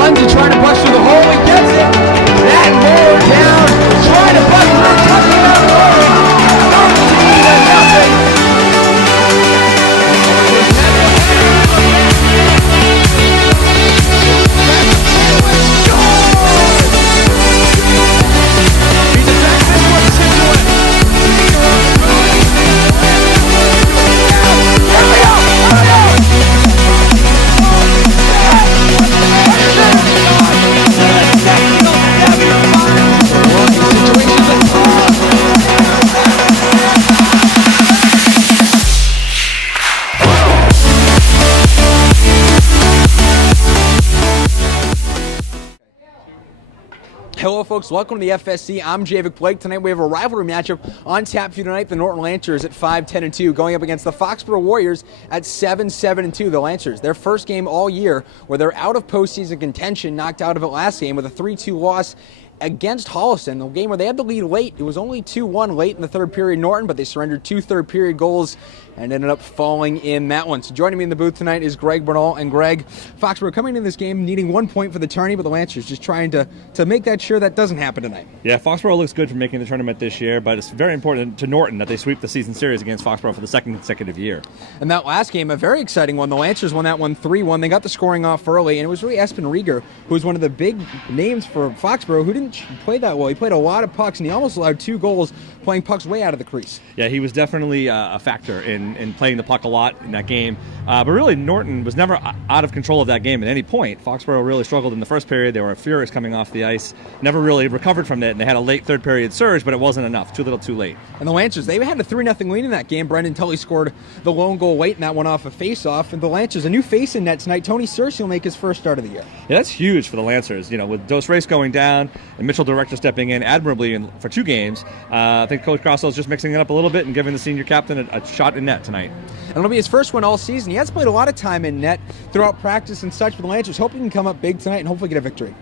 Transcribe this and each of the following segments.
runs and trying to bust through the hole. He gets it. That mower down. Trying to bust through. Touchdown Norton. 13-0. Hello folks, welcome to the FSC. I'm Javik Blake. Tonight we have a rivalry matchup on tap for you tonight. The Norton Lancers at 5-10-2 going up against the Foxboro Warriors at 7-7-2. The Lancers, their first game all year where they're out of postseason contention, knocked out of it last game with a 3-2 loss against Holliston, the game where they had the lead late. It was only 2-1 late in the third period Norton, but they surrendered 2 third period goals and ended up falling in that one. So joining me in the booth tonight is Greg Bernal. And Greg, Foxboro coming in this game needing 1 point for the tourney, but the Lancers just trying to make that sure that doesn't happen tonight. Yeah, Foxboro looks good for making the tournament this year, but it's very important to Norton that they sweep the season series against Foxboro for the second consecutive year. And that last game, a very exciting one. The Lancers won that one 3-1. They got the scoring off early, and it was really Espen Rieger, who was one of the big names for Foxboro, who didn't play that well. He played a lot of pucks, and he almost allowed 2 goals playing pucks way out of the crease. Yeah, he was definitely a factor in playing the puck a lot in that game. But really, Norton was never out of control of that game at any point. Foxboro really struggled in the first period. They were furious coming off the ice, never really recovered from it, and they had a late third period surge, but it wasn't enough. Too little, too late. And the Lancers, they had a 3-0 lead in that game. Brendan Tully scored the lone goal late in that one off a face-off. And the Lancers, a new face in net tonight. Tony Searcy will make his first start of the year. Yeah, that's huge for the Lancers. You know, with Dos Reis going down and Mitchell Director stepping in admirably for 2 games, I think Coach Croswell's just mixing it up a little bit and giving the senior captain a shot in net tonight. And it'll be his first one all season. He has played a lot of time in net throughout practice and such, but the Lancers hope he can come up big tonight and hopefully get a victory.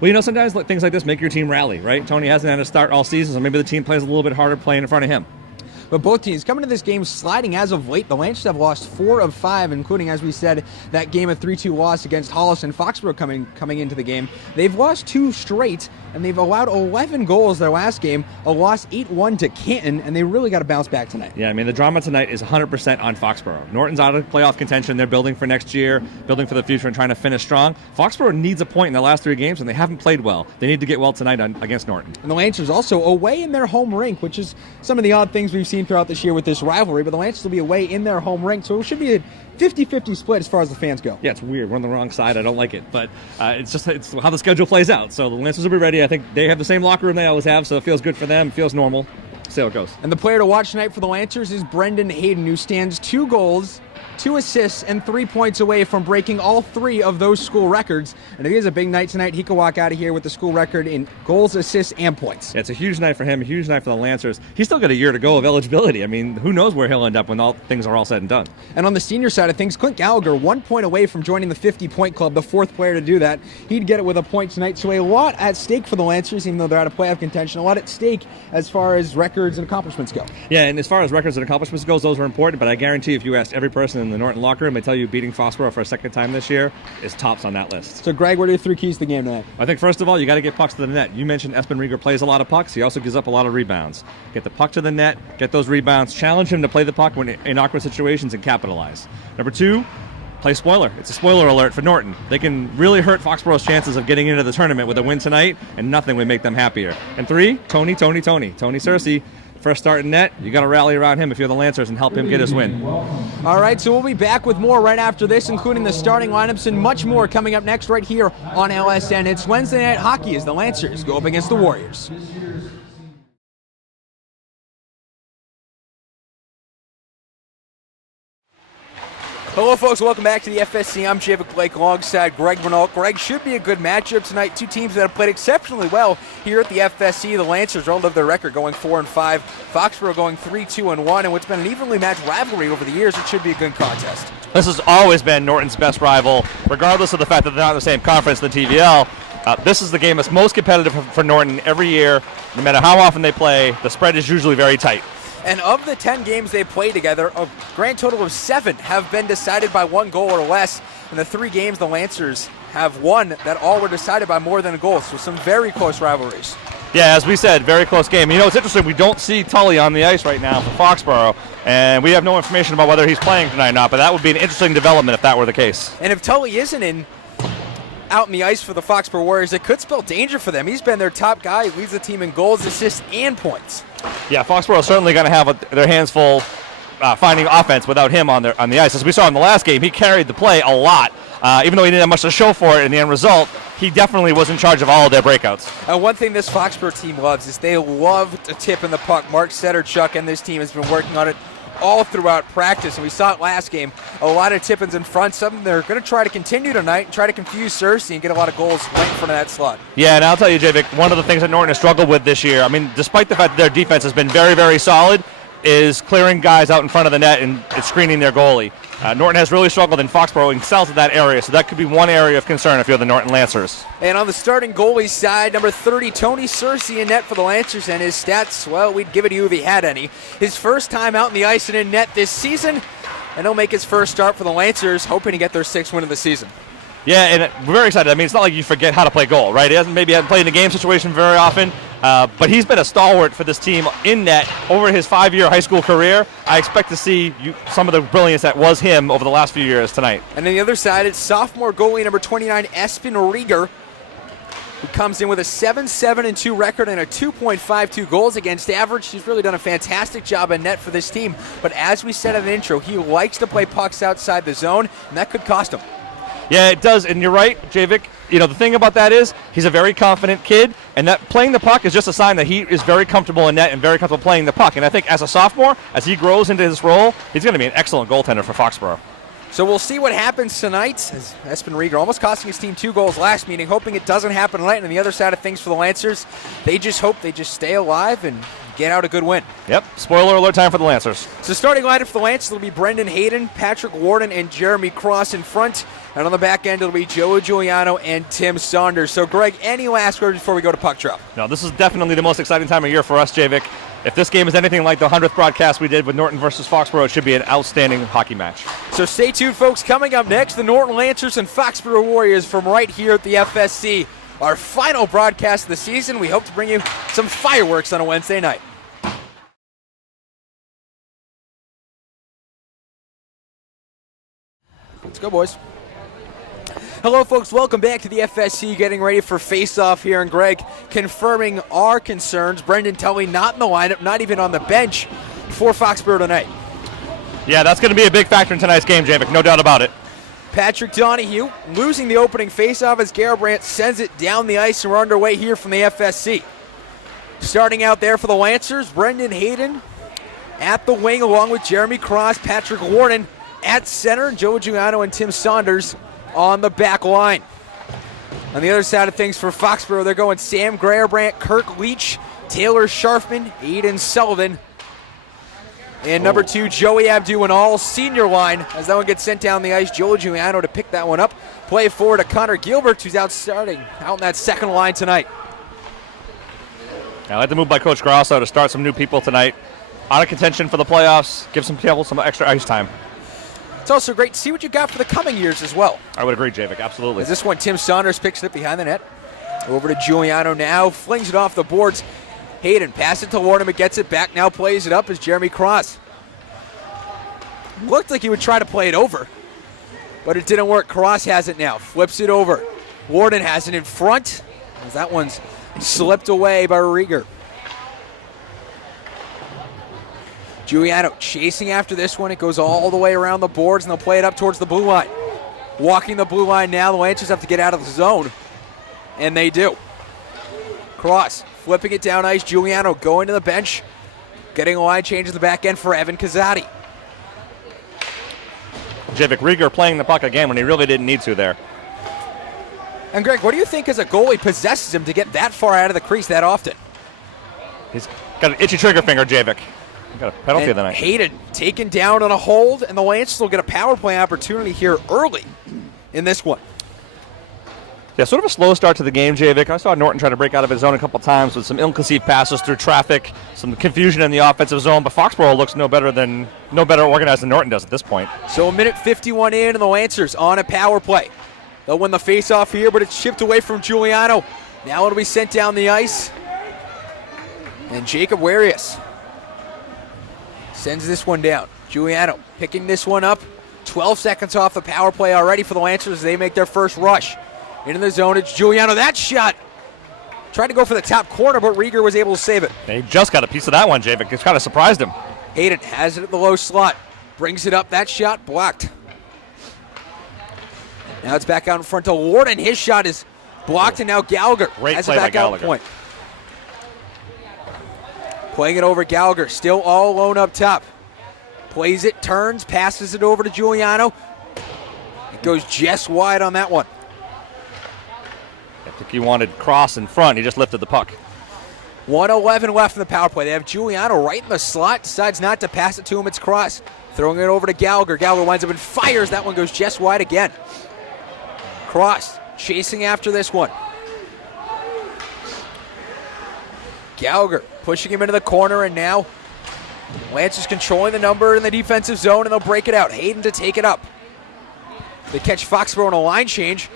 Well, you know, sometimes things like this make your team rally, right? Tony hasn't had a start all season, so maybe the team plays a little bit harder playing in front of him. But both teams coming to this game sliding as of late. The Lancers have lost 4 of 5, including, as we said, that game of 3-2 loss against Holliston. Foxboro coming into the game. They've lost 2 straight, and they've allowed 11 goals their last game, a loss 8-1 to Canton, and they really got to bounce back tonight. Yeah, I mean, the drama tonight is 100% on Foxboro. Norton's out of playoff contention. They're building for next year, building for the future, and trying to finish strong. Foxboro needs a point in the last 3 games, and they haven't played well. They need to get well tonight against Norton. And the Lancers also away in their home rink, which is some of the odd things we've seen throughout this year with this rivalry, but the Lancers will be away in their home rink, so it should be a 50-50 split as far as the fans go. Yeah, it's weird. We're on the wrong side. I don't like it, but it's how the schedule plays out. So the Lancers will be ready. I think they have the same locker room they always have, so it feels good for them. It feels normal. See how it goes. And the player to watch tonight for the Lancers is Brendan Hayden, who stands 2 goals, 2 assists, and 3 points away from breaking all 3 of those school records. And if he has a big night tonight, he can walk out of here with the school record in goals, assists, and points. Yeah, it's a huge night for him, a huge night for the Lancers. He's still got a year to go of eligibility. I mean, who knows where he'll end up when all things are all said and done. And on the senior side of things, Clint Gallagher, 1 point away from joining the 50-point club, the 4th player to do that. He'd get it with a point tonight, so a lot at stake for the Lancers, even though they're out of playoff contention, a lot at stake as far as records and accomplishments go. Yeah, and as far as records and accomplishments goes, those are important, but I guarantee if you asked every person in the Norton locker room, they tell you beating Foxboro for a second time this year is tops on that list. So, Greg, what are your 3 keys to the game tonight? I think, first of all, you got to get pucks to the net. You mentioned Espen Rieger plays a lot of pucks. He also gives up a lot of rebounds. Get the puck to the net, get those rebounds, challenge him to play the puck when in awkward situations and capitalize. Number 2, play spoiler. It's a spoiler alert for Norton. They can really hurt Foxboro's chances of getting into the tournament with a win tonight, and nothing would make them happier. And 3, Tony Searcy. First start in net, you got to rally around him if you're the Lancers and help him get his win. All right, so we'll be back with more right after this, including the starting lineups and much more coming up next right here on LSN. It's Wednesday Night Hockey as the Lancers go up against the Warriors. Hello, folks. Welcome back to the FSC. I'm Javik Blake alongside Greg Bernal. Greg, should be a good matchup tonight. 2 teams that have played exceptionally well here at the FSC. The Lancers rolled up their record going 4-5. Foxboro going 3-2-1. And what's been an evenly matched rivalry over the years, it should be a good contest. This has always been Norton's best rival, regardless of the fact that they're not in the same conference, the TVL. This is the game that's most competitive for Norton every year. No matter how often they play, the spread is usually very tight. And of the 10 games they play together, a grand total of 7 have been decided by 1 goal or less. In the 3 games the Lancers have won, that all were decided by more than a goal, so some very close rivalries. Yeah, as we said, very close game. You know, it's interesting, we don't see Tully on the ice right now for Foxboro, and we have no information about whether he's playing tonight or not, but that would be an interesting development if that were the case. And if Tully isn't out in the ice for the Foxboro Warriors, it could spell danger for them. He's been their top guy, he leads the team in goals, assists, and points. Yeah, Foxboro is certainly going to have their hands full finding offense without him on the ice. As we saw in the last game, he carried the play a lot. Even though he didn't have much to show for it in the end result, he definitely was in charge of all of their breakouts. One thing this Foxboro team loves is they love to tip in the puck. Mark Setterchuk and this team has been working on it all throughout practice, and we saw it last game. A lot of tip-ins in front, something they're going to try to continue tonight and try to confuse Cersei and get a lot of goals right in front of that slot. Yeah, and I'll tell you, Javik, one of the things that Norton has struggled with this year, I mean, despite the fact that their defense has been very, very solid, is clearing guys out in front of the net and screening their goalie. Norton has really struggled, and Foxboro excels in that area, so that could be one area of concern if you're the Norton Lancers. And on the starting goalie side, number 30, Tony Cersei in net for the Lancers, and his stats, well, we'd give it to you if he had any. His first time out in the ice and in net this season, and he'll make his first start for the Lancers, hoping to get their 6th win of the season. Yeah, and we're very excited. I mean, it's not like you forget how to play goal, right? He hasn't played in a game situation very often, but he's been a stalwart for this team in net over his 5-year high school career. I expect to see some of the brilliance that was him over the last few years tonight. And on the other side, it's sophomore goalie number 29, Espen Rieger, who comes in with a 7-7-2 record and a 2.52 goals against average. He's really done a fantastic job in net for this team, but as we said in the intro, he likes to play pucks outside the zone, and that could cost him. Yeah, it does, and you're right, Javik. You know, the thing about that is he's a very confident kid, and that playing the puck is just a sign that he is very comfortable in net and very comfortable playing the puck. And I think as a sophomore, as he grows into this role, he's going to be an excellent goaltender for Foxboro. So we'll see what happens tonight, as Espen Rieger almost costing his team 2 goals last meeting, hoping it doesn't happen tonight. And on the other side of things for the Lancers, they just hope they just stay alive and get out a good win. Yep, spoiler alert time for the Lancers. So starting lineup for the Lancers will be Brendan Hayden, Patrick Warden, and Jeremy Cross in front. And on the back end, it'll be Joe Giuliano and Tim Saunders. So, Greg, any last words before we go to puck drop? No, this is definitely the most exciting time of year for us, Javik. If this game is anything like the 100th broadcast we did with Norton versus Foxboro, it should be an outstanding hockey match. So stay tuned, folks. Coming up next, the Norton Lancers and Foxboro Warriors from right here at the FSC. Our final broadcast of the season. We hope to bring you some fireworks on a Wednesday night. Let's go, boys. Hello, folks. Welcome back to the FSC. Getting ready for face-off here. And Greg, confirming our concerns. Brendan Tully not in the lineup, not even on the bench for Foxboro tonight. Yeah, that's going to be a big factor in tonight's game, Javik. No doubt about it. Patrick Donahue losing the opening face-off as Garabrandt sends it down the ice, and we're underway here from the FSC. Starting out there for the Lancers, Brendan Hayden at the wing along with Jeremy Cross, Patrick Warden at center, Joe Giuliano and Tim Saunders on the back line. On the other side of things for Foxboro, they're going Sam Garabrandt, Kirk Leach, Taylor Scharfman, Aiden Sullivan, and number 2, Joey Abdu, an all-senior line. As that one gets sent down the ice, Joe Giuliano to pick that one up. Play it forward to Connor Gilbert, who's out in that second line tonight. I like the move by Coach Grosso to start some new people tonight. Out of contention for the playoffs, give some people some extra ice time. It's also great to see what you got for the coming years as well. I would agree, Javik, absolutely. As this one, Tim Saunders picks it up behind the net. Over to Giuliano now, flings it off the boards. Hayden passes it to Warden, but gets it back, now plays it up as Jeremy Cross. Looked like he would try to play it over, but it didn't work. Cross has it now, flips it over. Warden has it in front, as that one's slipped away by Rieger. Giuliano chasing after this one. It goes all the way around the boards, and they'll play it up towards the blue line. Walking the blue line now. The Lancers have to get out of the zone, and they do. Cross flipping it down ice. Giuliano going to the bench, getting a line change in the back end for Evan Kazadi. Javik, Rieger playing the puck again when he really didn't need to there. And Greg, what do you think as a goalie possesses him to get that far out of the crease that often? He's got an itchy trigger finger, Javik. Got a penalty of the night. Hayden taken down on a hold, and the Lancers will get a power play opportunity here early in this one. Yeah, sort of a slow start to the game, Javik. I saw Norton try to break out of his zone a couple times with some ill-conceived passes through traffic, some confusion in the offensive zone, but Foxboro looks no better organized than Norton does at this point. So a minute 51 in, and the Lancers on a power play. They'll win the face-off here, but it's chipped away from Giuliano. Now it'll be sent down the ice. And Jacob Warius sends this one down. Giuliano picking this one up. 12 seconds off the power play already for the Lancers as they make their first rush. Into the zone, it's Giuliano. That shot! Tried to go for the top corner, but Rieger was able to save it. He just got a piece of that one, Javik. It's kind of surprised him. Hayden has it at the low slot. Brings it up. That shot blocked. Now it's back out in front to Ward, and his shot is blocked, and now Gallagher has it back out point. Playing it over Gallagher, still all alone up top. Plays it, turns, passes it over to Giuliano. It goes just wide on that one. I think he wanted cross in front. He just lifted the puck. 1:11 left in the power play. They have Giuliano right in the slot. Decides not to pass it to him. It's cross. Throwing it over to Gallagher. Gallagher winds up and fires. That one goes just wide again. Cross. Chasing after this one. Gallagher pushing him into the corner, and now Lancers controlling the number in the defensive zone, and they'll break it out. Hayden to take it up. They catch Foxboro on a line change.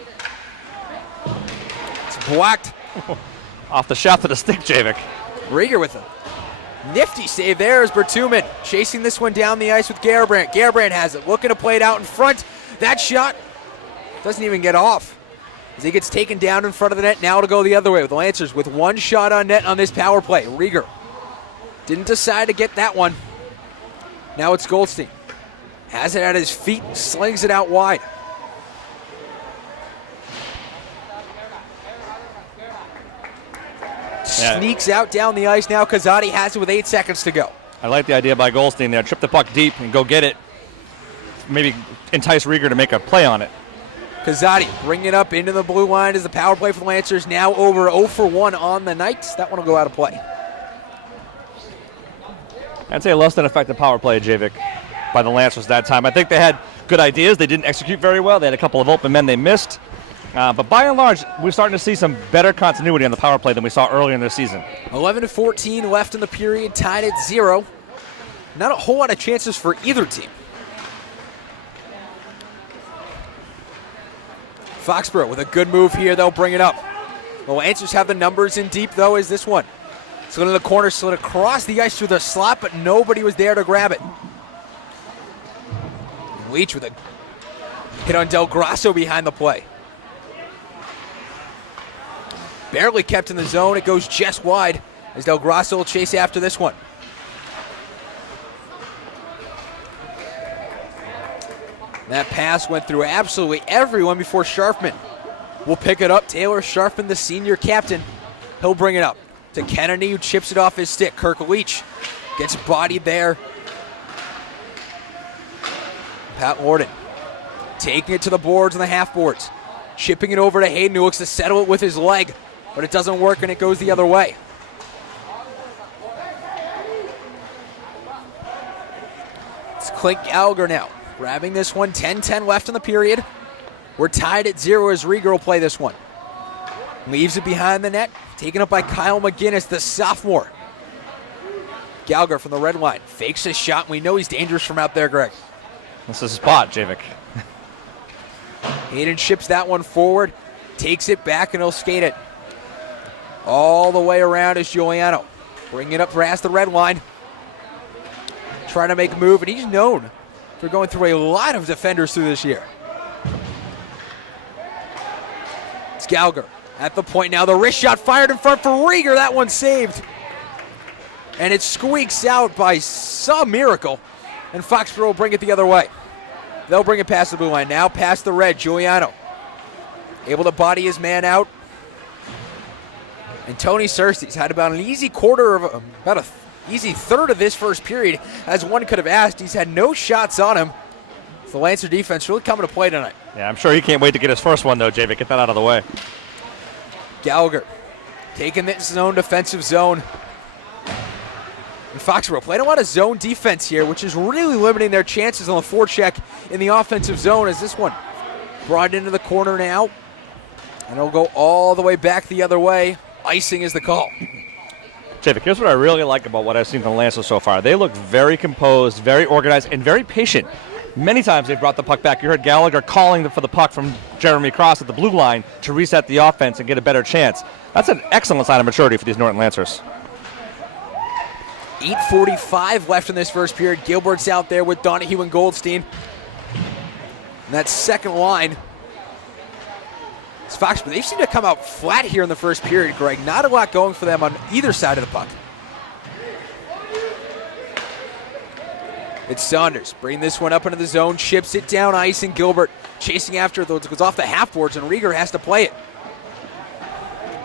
It's blocked. Off the shaft of the stick, Javik. Rieger with a nifty save there as Bertuman chasing this one down the ice with Garabrandt. Garabrandt has it, looking to play it out in front. That shot doesn't even get off as he gets taken down in front of the net. Now to go the other way with the Lancers with one shot on net on this power play. Rieger didn't decide to get that one. Now it's Goldstein. Has it at his feet, slings it out wide. Sneaks out down the ice now. Kazadi has it with 8 seconds to go. I like the idea by Goldstein there. Trip the puck deep and go get it. Maybe entice Rieger to make a play on it. Kazadi bringing it up into the blue line as the power play for the Lancers now over 0 for 1 on the night. That one will go out of play. I'd say a less than effective power play, Javik, by the Lancers that time. I think they had good ideas. They didn't execute very well. They had a couple of open men they missed. But by and large, we're starting to see some better continuity on the power play than we saw earlier in the season. 11-14 left in the period, tied at 0. Not a whole lot of chances for either team. Foxboro with a good move here. They'll bring it up. The Lancers have the numbers in deep, though, as this one. Slid in the corner, slid across the ice through the slot, but nobody was there to grab it. Leach with a hit on Del Grasso behind the play. Barely kept in the zone. It goes just wide as Del Grasso will chase after this one. That pass went through absolutely everyone before Sharfman will pick it up. Taylor Sharfman, the senior captain, he'll bring it up to Kennedy, who chips it off his stick. Kirk Leach gets bodied there. Pat Norton taking it to the boards and the half boards. Chipping it over to Hayden, who looks to settle it with his leg, but it doesn't work and it goes the other way. It's Clint Gallagher now grabbing this one. 10-10 left in the period. We're tied at 0 as Rieger will play this one. Leaves it behind the net. Taken up by Kyle McGinnis, the sophomore. Gallagher from the red line. Fakes his shot, and we know he's dangerous from out there, Greg. This is a spot, Javik. Hayden ships that one forward. Takes it back, and he'll skate it all the way around as Giuliano. Bring it up past the red line. Trying to make a move, and he's known for going through a lot of defenders through this year. It's Gallagher at the point now. The wrist shot fired in front for Rieger. That one saved. And it squeaks out by some miracle. And Foxboro will bring it the other way. They'll bring it past the blue line. Now past the red. Giuliano able to body his man out. And Tony Cersei's had about an easy easy third of this first period, as one could have asked. He's had no shots on him. The Lancer defense really coming to play tonight. Yeah, I'm sure he can't wait to get his first one, though, Javik. Get that out of the way. Gallagher taking this zone, defensive zone. And Foxboro playing a lot of zone defense here, which is really limiting their chances on the forecheck in the offensive zone, as this one brought into the corner now. And it'll go all the way back the other way. Icing is the call. Javik, here's what I really like about what I've seen from the Lancers so far. They look very composed, very organized, and very patient. Many times they've brought the puck back. You heard Gallagher calling for the puck from Jeremy Cross at the blue line to reset the offense and get a better chance. That's an excellent sign of maturity for these Norton Lancers. 8:45 left in this first period. Gilbert's out there with Donahue and Goldstein. And that second line is Foxboro. They seem to come out flat here in the first period, Greg. Not a lot going for them on either side of the puck. It's Saunders. Bring this one up into the zone. Chips it down ice, and Gilbert chasing after it. It goes off the half boards, and Rieger has to play it.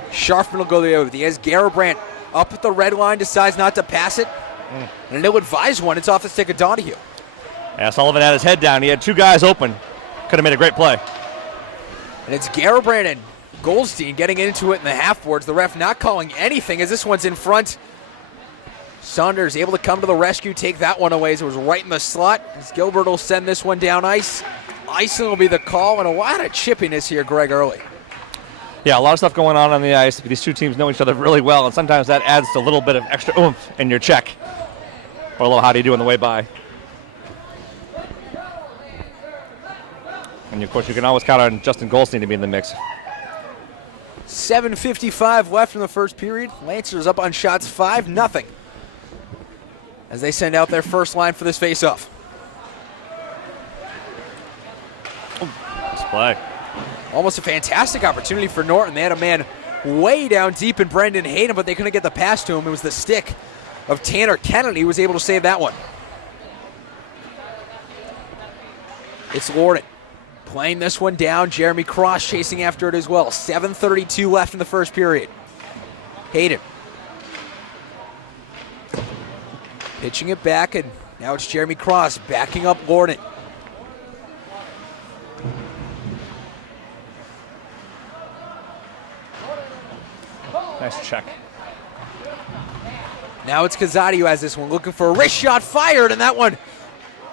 Sharfman will go the other way. He has Garabrandt up at the red line, decides not to pass it. And an ill-advised one. It's off the stick of Donahue. Yeah, Sullivan had his head down. He had two guys open. Could have made a great play. And it's Garabrandt and Goldstein getting into it in the half boards. The ref not calling anything as this one's in front. Saunders able to come to the rescue, take that one away as it was right in the slot. As Gilbert will send this one down ice. Icing will be the call, and a lot of chippiness here, Greg, early. Yeah, a lot of stuff going on the ice. These two teams know each other really well, and sometimes that adds a little bit of extra oomph in your check. Or a little how do you do on the way by. And, of course, you can always count on Justin Goldstein to be in the mix. 7:55 left in the first period. Lancers up on shots 5-0 as they send out their first line for this faceoff. Nice play. Almost a fantastic opportunity for Norton. They had a man way down deep in Brendan Hayden, but they couldn't get the pass to him. It was the stick of Tanner Kennedy who was able to save that one. It's Norton playing this one down. Jeremy Cross chasing after it as well. 7:32 left in the first period. Hayden pitching it back, and now it's Jeremy Cross backing up Norton. Nice check. Now it's Kazadi who has this one, looking for a wrist shot fired, and that one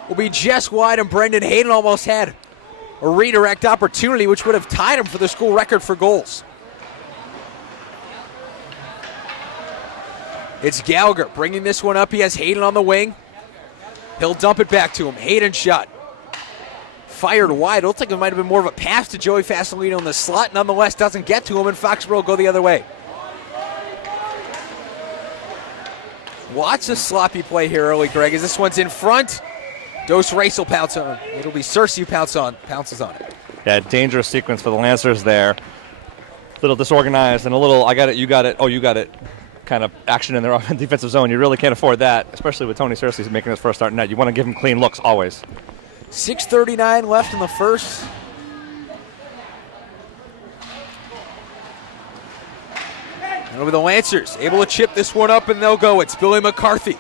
will be just wide, and Brendan Hayden almost had a redirect opportunity, which would have tied him for the school record for goals. It's Gallagher bringing this one up. He has Hayden on the wing. He'll dump it back to him. Hayden shot. Fired wide. It looks like it might have been more of a pass to Joey Fasolino in the slot. Nonetheless, doesn't get to him, and Foxboro will go the other way. Lots of sloppy play here early, Greg, as this one's in front. Dos Reis will pounce on. It'll be Cersei who pounces on it. Yeah, dangerous sequence for the Lancers there. A little disorganized and a little, I got it, you got it, oh, you got it kind of action in their defensive zone. You really can't afford that, especially with Tony Cersei making his first start net. You want to give him clean looks always. 6:39 left in the first. And it'll be the Lancers able to chip this one up, and they'll go. It's Billy McCarthy,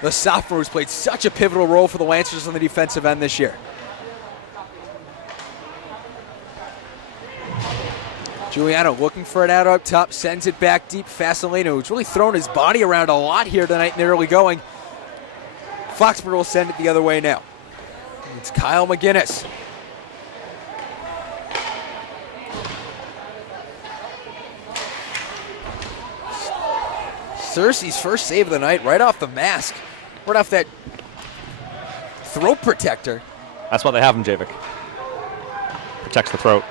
the sophomore who's played such a pivotal role for the Lancers on the defensive end this year. Giuliano looking for it out up top, sends it back deep. Fasolino, who's really thrown his body around a lot here tonight in the early going. Foxboro will send it the other way now. It's Kyle McGinnis. Cersei's first save of the night, right off the mask, right off that throat protector. That's why they have him, Javik. Protects the throat.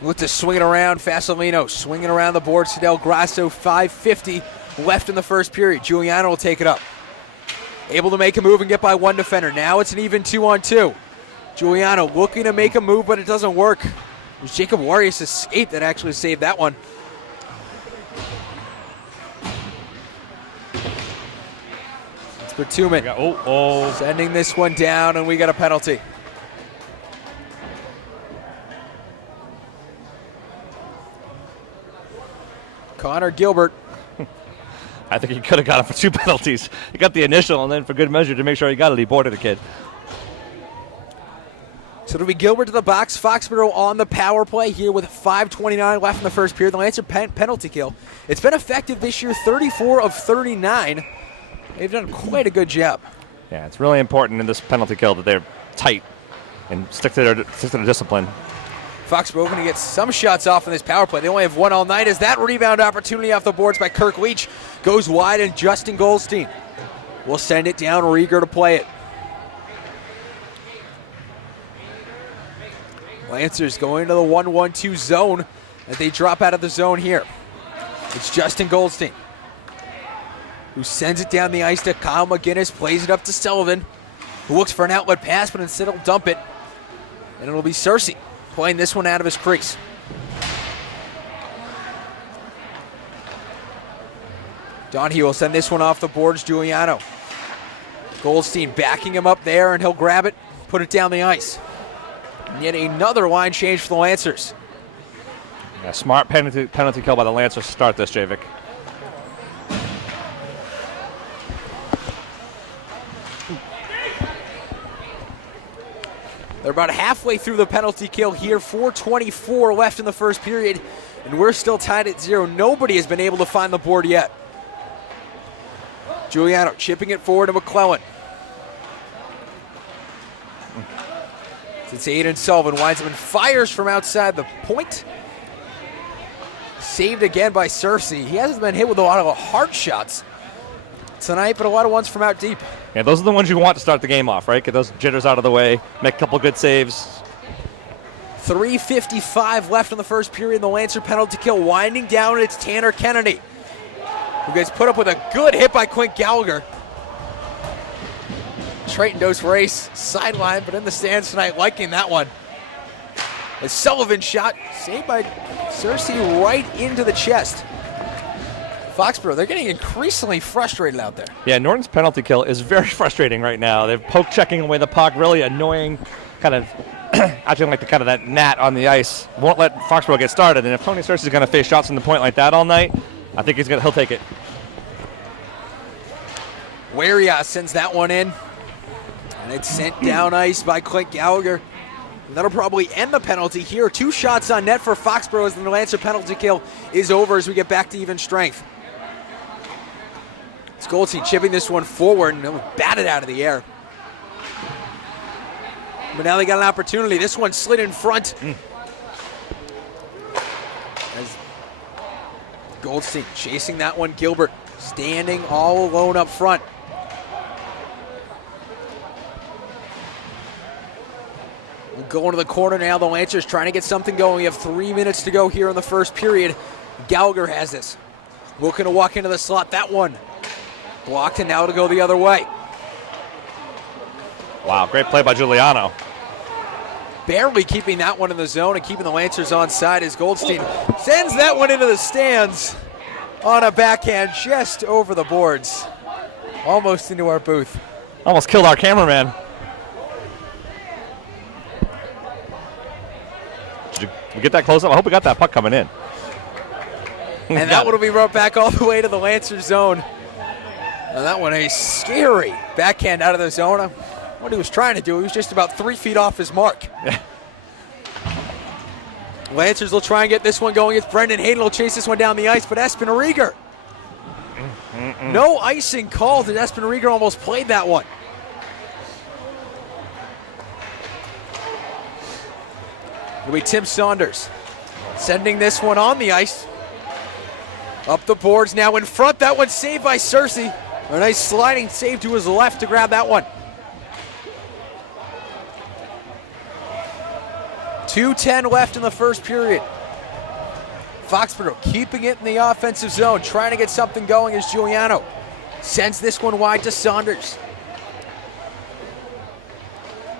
Look to swing it around. Fasolino swinging around the boards to Del Grasso. 5:50 left in the first period. Giuliano will take it up. Able to make a move and get by one defender. Now it's an even 2-on-2. Giuliano looking to make a move, but it doesn't work. It was Jacob Warius' escape that actually saved that one. It's Bertuman. Sending this one down, and we got a penalty. Connor Gilbert. I think he could have got it for 2 penalties. He got the initial, and then for good measure to make sure he got it, he boarded the kid. So it'll be Gilbert to the box. Foxboro on the power play here with 5:29 left in the first period. The Lancer penalty kill. It's been effective this year, 34 of 39. They've done quite a good job. Yeah, it's really important in this penalty kill that they're tight and stick to their discipline. Foxboro going to get some shots off in this power play. They only have one all night as that rebound opportunity off the boards by Kirk Leach goes wide, and Justin Goldstein will send it down. Rieger to play it. Lancers going to the 1-1-2 zone as they drop out of the zone here. It's Justin Goldstein who sends it down the ice to Kyle McGinnis, plays it up to Sullivan, who looks for an outlet pass, but instead he'll dump it. And it'll be Searcy playing this one out of his crease. Donahue will send this one off the boards. Giuliano. Goldstein backing him up there, and he'll grab it, put it down the ice. And yet another line change for the Lancers. Yeah, smart penalty kill by the Lancers to start this, Javik. They're about halfway through the penalty kill here. 4:24 left in the first period, and we're still tied at 0. Nobody has been able to find the board yet. Giuliano chipping it forward to McClellan. It's Aiden Sullivan winds up and fires from outside the point. Saved again by Searcy. He hasn't been hit with a lot of hard shots tonight, but a lot of ones from out deep. Yeah, those are the ones you want to start the game off, right? Get those jitters out of the way, make a couple good saves. 3:55 left in the first period. The Lancer penalty kill winding down. It's Tanner Kennedy, who gets put up with a good hit by Quint Gallagher. Triton Dos Race sideline, but in the stands tonight, liking that one. A Sullivan shot saved by Searcy right into the chest. Foxboro, they're getting increasingly frustrated out there. Yeah, Norton's penalty kill is very frustrating right now. They're poke checking away the puck, really annoying, kind of acting like the kind of that gnat on the ice. Won't let Foxboro get started. And if Tony Searcy's going to face shots from the point like that all night, I think he'll take it. Waria sends that one in, and it's sent down ice by Clint Gallagher. And that'll probably end the penalty here. 2 shots on net for Foxboro as the Lancer penalty kill is over as we get back to even strength. It's Goldstein chipping this one forward, and it was batted out of the air. But now they got an opportunity. This one slid in front. As Goldstein chasing that one. Gilbert standing all alone up front. We'll go into the corner now. The Lancers trying to get something going. We have 3 minutes to go here in the first period. Gallagher has this. Looking to walk into the slot. That one blocked, and now to go the other way. Wow, great play by Giuliano. Barely keeping that one in the zone and keeping the Lancers on side as Goldstein sends that one into the stands on a backhand just over the boards. Almost into our booth. Almost killed our cameraman. Did we get that close up? I hope we got that puck coming in. And that one will be brought back all the way to the Lancer zone. And that one a scary backhand out of the zone. What he was trying to do, he was just about 3 feet off his mark. Lancers will try and get this one going. It's Brendan Hayden will chase this one down the ice, but Espen Rieger. No icing called, and Espen Rieger almost played that one. It'll be Tim Saunders sending this one on the ice. Up the boards now in front. That one saved by Searcy. A nice sliding save to his left to grab that one. 2:10 left in the first period. Foxboro keeping it in the offensive zone, trying to get something going as Giuliano sends this one wide to Saunders.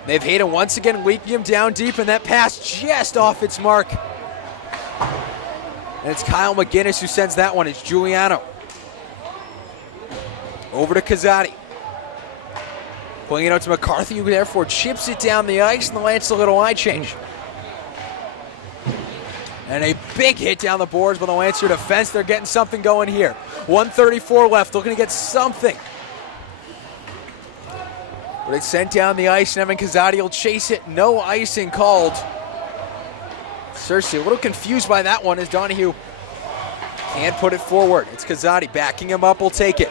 They've hit him once again, leaking him down deep, and that pass just off its mark. And it's Kyle McGinnis who sends that one. It's Giuliano. Over to Kazati. Pulling it out to McCarthy, who therefore chips it down the ice, and the Lance a little line change. And a big hit down the boards by the Lancer defense. They're getting something going here. 1:34 left, looking to get something. But it's sent down the ice, and Evan Kazati will chase it. No icing called. Searcy a little confused by that one as Donahue can't put it forward. It's Kazati backing him up, will take it.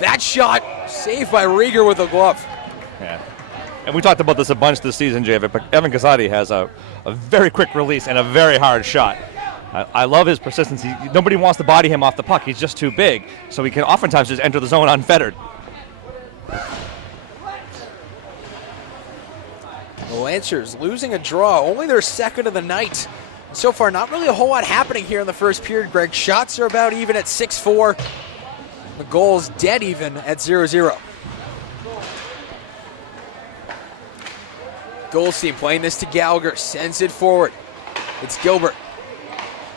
That shot saved by Rieger with a glove. Yeah. And we talked about this a bunch this season, Javid, but Evan Casati has a very quick release and a very hard shot. I love his persistence. Nobody wants to body him off the puck. He's just too big, so he can oftentimes just enter the zone unfettered. The Lancers losing a draw, only their second of the night. So far, not really a whole lot happening here in the first period, Greg. Shots are about even at 6-4. The goal's dead even at 0-0. Goldstein playing this to Gallagher, sends it forward. It's Gilbert.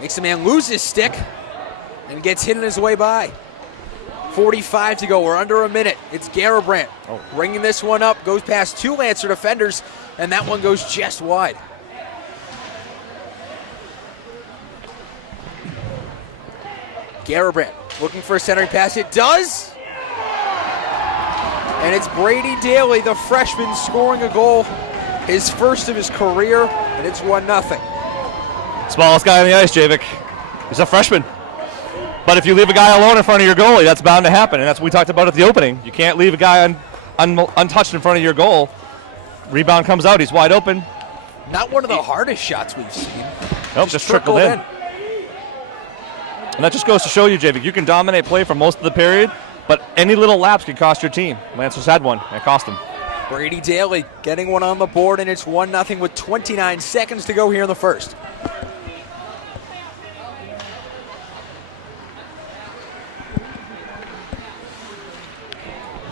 Makes the man lose his stick and gets hidden his way by. 45 to go, we're under a minute. It's Garabrandt bringing this one up, goes past two Lancer defenders, and that one goes just wide. Garabrandt looking for a centering pass, it does! And it's Brady Daly, the freshman, scoring a goal, his first of his career, and it's 1-0. Smallest guy on the ice, Javik. He's a freshman. But if you leave a guy alone in front of your goalie, that's bound to happen, and that's what we talked about at the opening. You can't leave a guy untouched in front of your goal. Rebound comes out, he's wide open. Not one of the hardest shots we've seen. Nope, just trickled in. And that just goes to show you, Javik, you can dominate play for most of the period, but any little lapse can cost your team. Lancers had one, and it cost them. Brady Daly getting one on the board, and it's 1-0 with 29 seconds to go here in the first.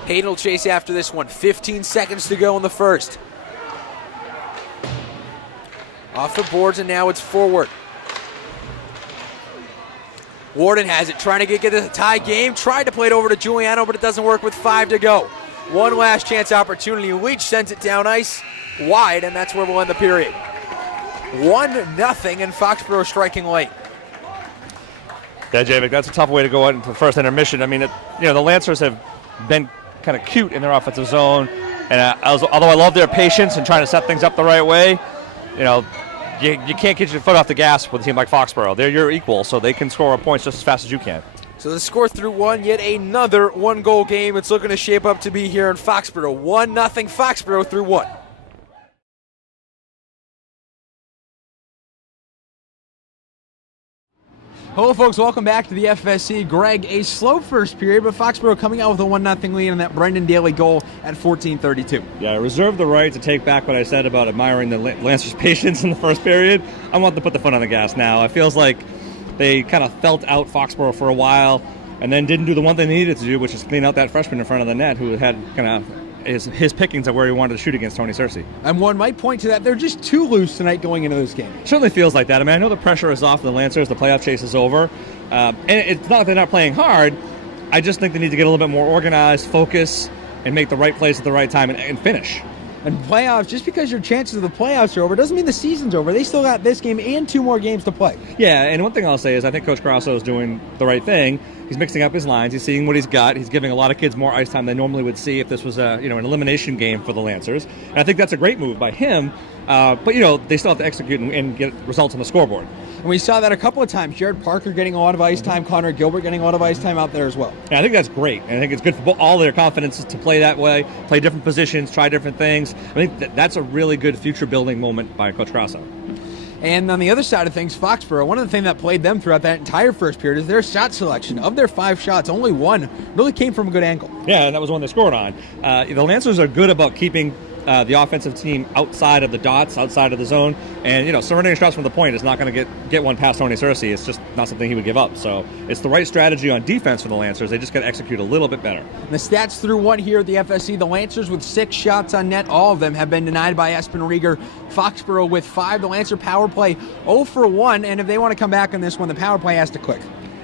Hayden will chase after this one. 15 seconds to go in the first. Off the boards, and now it's forward. Warden has it, trying to get a tie game. Tried to play it over to Giuliano, but it doesn't work with 5 to go. One last chance opportunity. Leach sends it down ice, wide, and that's where we'll end the period. 1-0, and Foxboro striking late. Yeah, Javik, that's a tough way to go out into the first intermission. I mean, the Lancers have been kind of cute in their offensive zone, and although I love their patience and trying to set things up the right way, you can't get your foot off the gas with a team like Foxboro. They're your equal, so they can score points just as fast as you can. So the score through one, yet another one-goal game. It's looking to shape up to be here in Foxboro. 1-0 Foxboro through one. Hello, folks. Welcome back to the FSC. Greg, a slow first period, but Foxboro coming out with a 1-0 lead on that Brendan Daly goal at 14:32. Yeah, I reserve the right to take back what I said about admiring the Lancers' patience in the first period. I want to put the foot on the gas now. It feels like they kind of felt out Foxboro for a while and then didn't do the one thing they needed to do, which is clean out that freshman in front of the net who had kind of his pickings of where he wanted to shoot against Tony Searcy. And one might point to that. They're just too loose tonight going into this game. Certainly feels like that. I mean, I know the pressure is off the Lancers. The playoff chase is over. And it's not that they're not playing hard. I just think they need to get a little bit more organized, focus, and make the right plays at the right time and finish. And playoffs, just because your chances of the playoffs are over doesn't mean the season's over. They still got this game and 2 more games to play. Yeah, and one thing I'll say is I think Coach Grasso is doing the right thing. He's mixing up his lines. He's seeing what he's got. He's giving a lot of kids more ice time than they normally would see if this was an elimination game for the Lancers. And I think that's a great move by him. But they still have to execute and get results on the scoreboard. And we saw that a couple of times. Jared Parker getting a lot of ice time. Connor Gilbert getting a lot of ice time out there as well. Yeah, I think that's great. And I think it's good for all their confidences to play that way, play different positions, try different things. I think that's a really good future-building moment by Coach Grasso. And on the other side of things, Foxboro, one of the things that played them throughout that entire first period is their shot selection. Of their 5 shots, only one really came from a good angle. Yeah, and that was one they scored on. The Lancers are good about keeping the offensive team outside of the dots, outside of the zone. And, surrendering shots from the point is not going to get one past Tony Searcy. It's just not something he would give up. So it's the right strategy on defense for the Lancers. They just got to execute a little bit better. And the stats through one here at the FSC, the Lancers with 6 shots on net. All of them have been denied by Espen Rieger. Foxboro with 5. The Lancer power play 0 for 1. And if they want to come back on this one, the power play has to click.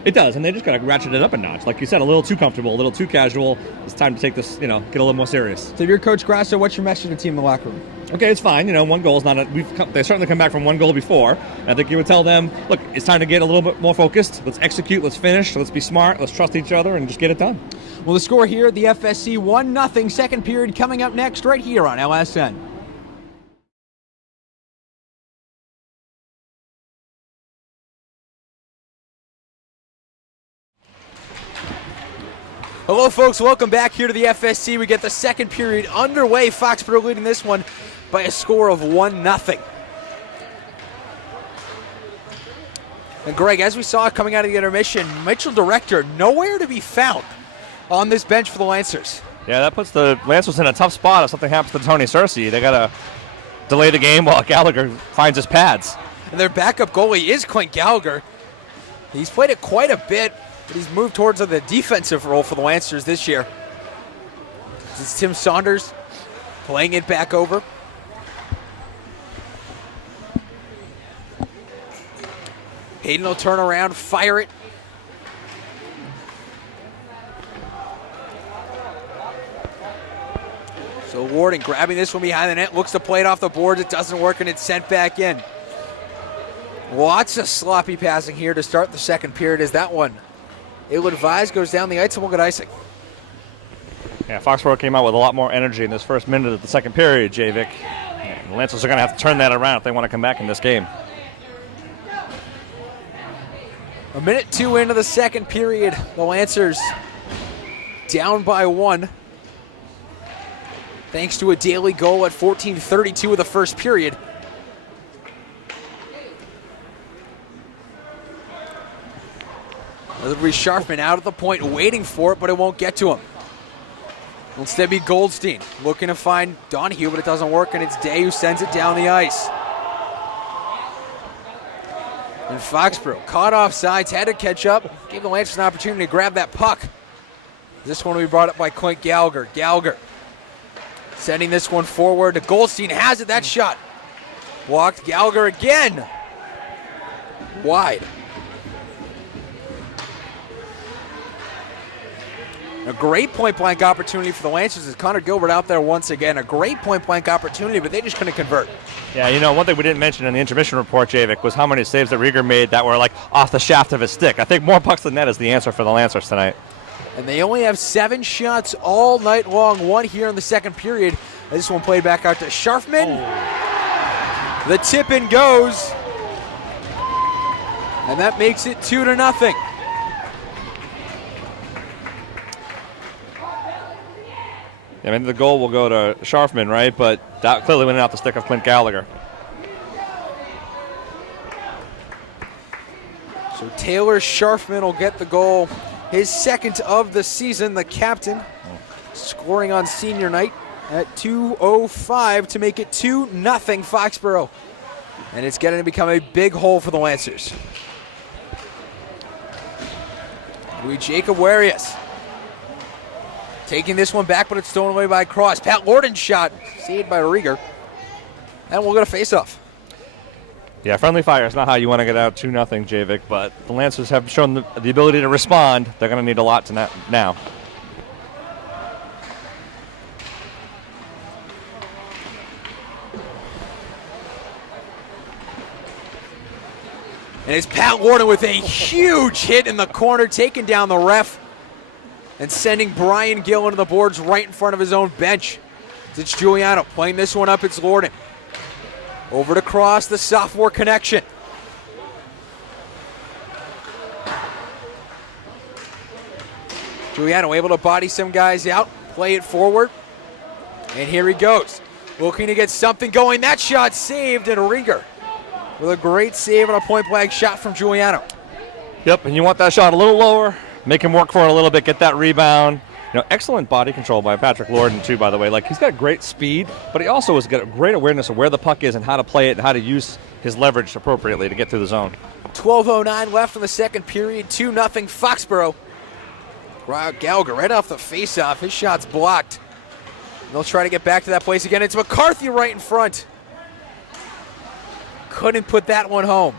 It does, and they just got to ratchet it up a notch. Like you said, a little too comfortable, a little too casual. It's time to take this, get a little more serious. So if you're Coach Grasso, what's your message to the team in the locker room? Okay, it's fine. 1 goal is not they certainly come back from 1 goal before. I think you would tell them, look, it's time to get a little bit more focused. Let's execute, let's finish, let's be smart, let's trust each other, and just get it done. Well, the score here at the FSC, 1-0, second period coming up next right here on LSN. Hello, folks. Welcome back here to the FSC. We get the second period underway. Foxboro leading this one by a score of 1-0. And Greg, as we saw coming out of the intermission, Mitchell Director nowhere to be found on this bench for the Lancers. Yeah, that puts the Lancers in a tough spot if something happens to Tony Cersei. They got to delay the game while Gallagher finds his pads. And their backup goalie is Clint Gallagher. He's played it quite a bit, but he's moved towards the defensive role for the Lancers this year. It's Tim Saunders playing it back over. Hayden will turn around, fire it. So Warden grabbing this one behind the net, looks to play it off the boards. It doesn't work, and it's sent back in. Lots of sloppy passing here to start the second period as that one, ill-advised, goes down the ice and will get icing. Yeah, Foxboro came out with a lot more energy in this first minute of the second period, Javik. And the Lancers are going to have to turn that around if they want to come back in this game. A minute 2 into the second period, the Lancers down by 1. Thanks to a daily goal at 14:32 of the first period. It'll be Sharfman out at the point, waiting for it, but it won't get to him. Instead be Goldstein looking to find Donahue, but it doesn't work, and it's Day who sends it down the ice. And Foxboro caught off sides, had to catch up, gave the Lancers an opportunity to grab that puck. This one will be brought up by Clint Gallagher. Gallagher sending this one forward to Goldstein, has it, that shot blocked. Gallagher again, wide. A great point-blank opportunity for the Lancers as Connor Gilbert out there once again. A great point-blank opportunity, but they just couldn't convert. Yeah, you know, one thing we didn't mention in the intermission report, Javik, was how many saves that Rieger made that were like off the shaft of his stick. I think more pucks than net is the answer for the Lancers tonight. And they only have 7 shots all night long, 1 here in the second period. This one played back out to Sharfman. Oh. The tip-in goes. And that makes it 2-0. I mean, the goal will go to Sharfman, right? But that clearly went out the stick of Clint Gallagher. So Taylor Sharfman will get the goal, his second of the season. The captain scoring on senior night at 2:05 to make it 2-0 Foxboro. And it's going to become a big hole for the Lancers. Jacob Warius taking this one back, but it's stolen away by Cross. Pat Norton shot, saved by Rieger. And we'll get a face-off. Yeah, friendly fire is not how you want to get out 2-0, Javik, but the Lancers have shown the ability to respond. They're going to need a lot to now. And it's Pat Norton with a huge hit in the corner, taking down the ref and sending Brian Gill into the boards right in front of his own bench. It's Giuliano playing this one up. It's Norton. Over to Cross, the sophomore connection. Giuliano able to body some guys out, play it forward. And here he goes, looking to get something going. That shot saved, and Rieger with a great save and a point-blank shot from Giuliano. Yep, and you want that shot a little lower. Make him work for it a little bit, get that rebound. You know, excellent body control by Patrick Lorden, too, by the way. Like, he's got great speed, but he also has got a great awareness of where the puck is and how to play it and how to use his leverage appropriately to get through the zone. 12:09 left in the second period, 2-0 Foxboro. Gallagher right off the face-off. His shot's blocked. They'll try to get back to that place again. It's McCarthy right in front. Couldn't put that one home.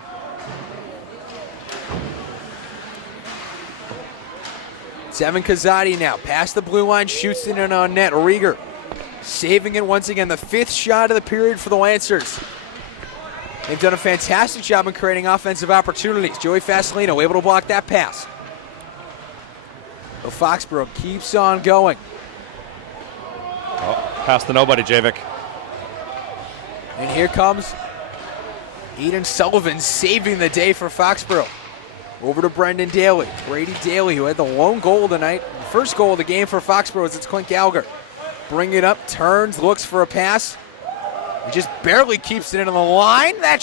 Evan Kazadi now, past the blue line, shoots it in on net. Rieger saving it once again. The 5th shot of the period for the Lancers. They've done a fantastic job in creating offensive opportunities. Joey Fasolino able to block that pass. So Foxboro keeps on going. Oh, pass to nobody, Javik. And here comes Eden Sullivan saving the day for Foxboro. Over to Brendan Daly. Brady Daly, who had the lone goal tonight. first goal of the game for Foxboro as it's Clint Gallagher. Bring it up, turns, looks for a pass. He just barely keeps it in on the line. That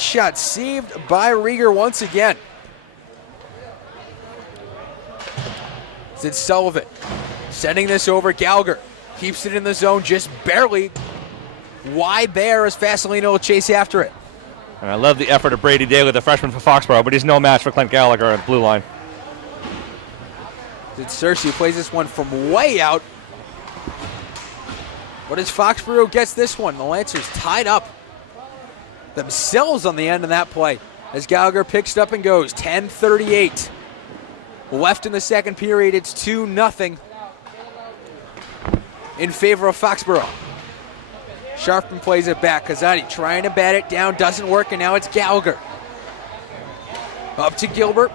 shot saved by Rieger once again. It's Sullivan sending this over. Gallagher keeps it in the zone, just barely wide there as Fasolino will chase after it. And I love the effort of Brady Daly, the freshman for Foxboro, but he's no match for Clint Gallagher on the blue line. It's Cersei who plays this one from way out. But as Foxboro gets this one, the Lancers tied up themselves on the end of that play as Gallagher picks it up and goes. 10:38 left in the second period. It's 2-0 in favor of Foxboro. Sharpman plays it back. Kazadi trying to bat it down, doesn't work, and now it's Gallagher. Up to Gilbert.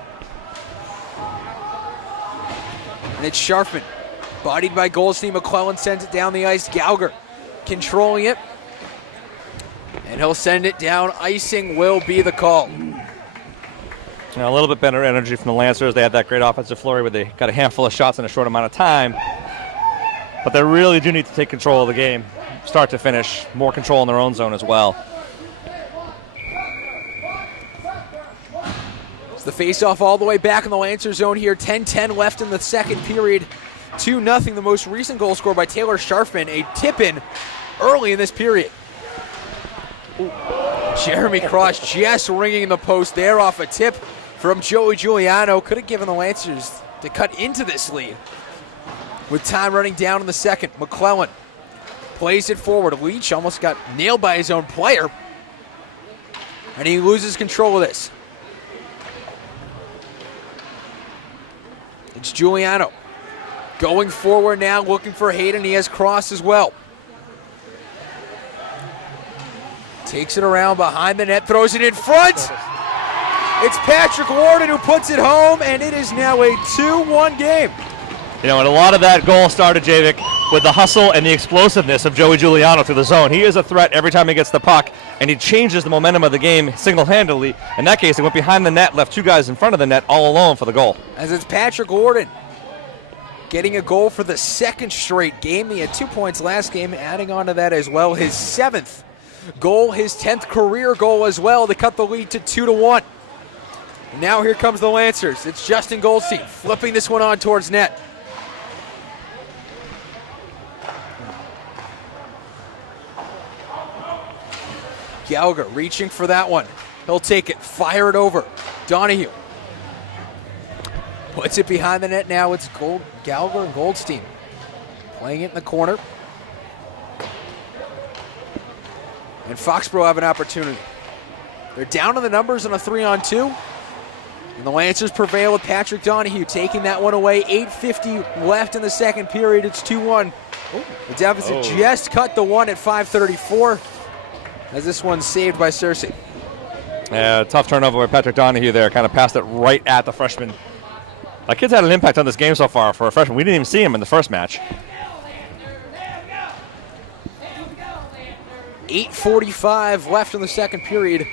And it's Sharpman. Bodied by Goldstein. McClellan sends it down the ice. Gallagher controlling it. And he'll send it down. Icing will be the call. A little bit better energy from the Lancers. They had that great offensive flurry where they got a handful of shots in a short amount of time. But they really do need to take control of the game, start to finish. More control in their own zone as well. It's the face-off all the way back in the Lancer zone here. 10-10 left in the second period. 2-0, the most recent goal scored by Taylor Sharpman. A tip-in early in this period. Ooh. Jeremy Cross just ringing in the post there off a tip from Joey Giuliano. Could have given the Lancers to cut into this lead. With time running down in the second, McClellan plays it forward. Leach almost got nailed by his own player. And he loses control of this. It's Giuliano. Going forward now, looking for Hayden. He has Cross as well. Takes it around behind the net, throws it in front. It's Patrick Warden who puts it home, and it is now a 2-1 game. You know, and a lot of that goal started, Javik, with the hustle and the explosiveness of Joey Giuliano through the zone. He is a threat every time he gets the puck, and he changes the momentum of the game single-handedly. In that case, he went behind the net, left two guys in front of the net all alone for the goal. As it's Patrick Warden getting a goal for the second straight game. He had 2 points last game, adding on to that as well. His 7th goal, his 10th career goal as well to cut the lead to 2-1. Now here comes the Lancers. It's Justin Goldstein flipping this one on towards net. Gallagher reaching for that one. He'll take it, fire it over. Donahue puts it behind the net now. It's Gallagher and Goldstein playing it in the corner. And Foxboro have an opportunity. They're down in the numbers on a 3-on-2. And the Lancers prevail with Patrick Donahue taking that one away. 8:50 left in the second period. It's 2-1. The deficit just cut the one at 5:34. As this one's saved by Cersei. Yeah, tough turnover by Patrick Donahue there. Kind of passed it right at the freshman. That kid's had an impact on this game so far for a freshman. We didn't even see him in the first match. 8:45 left in the second period.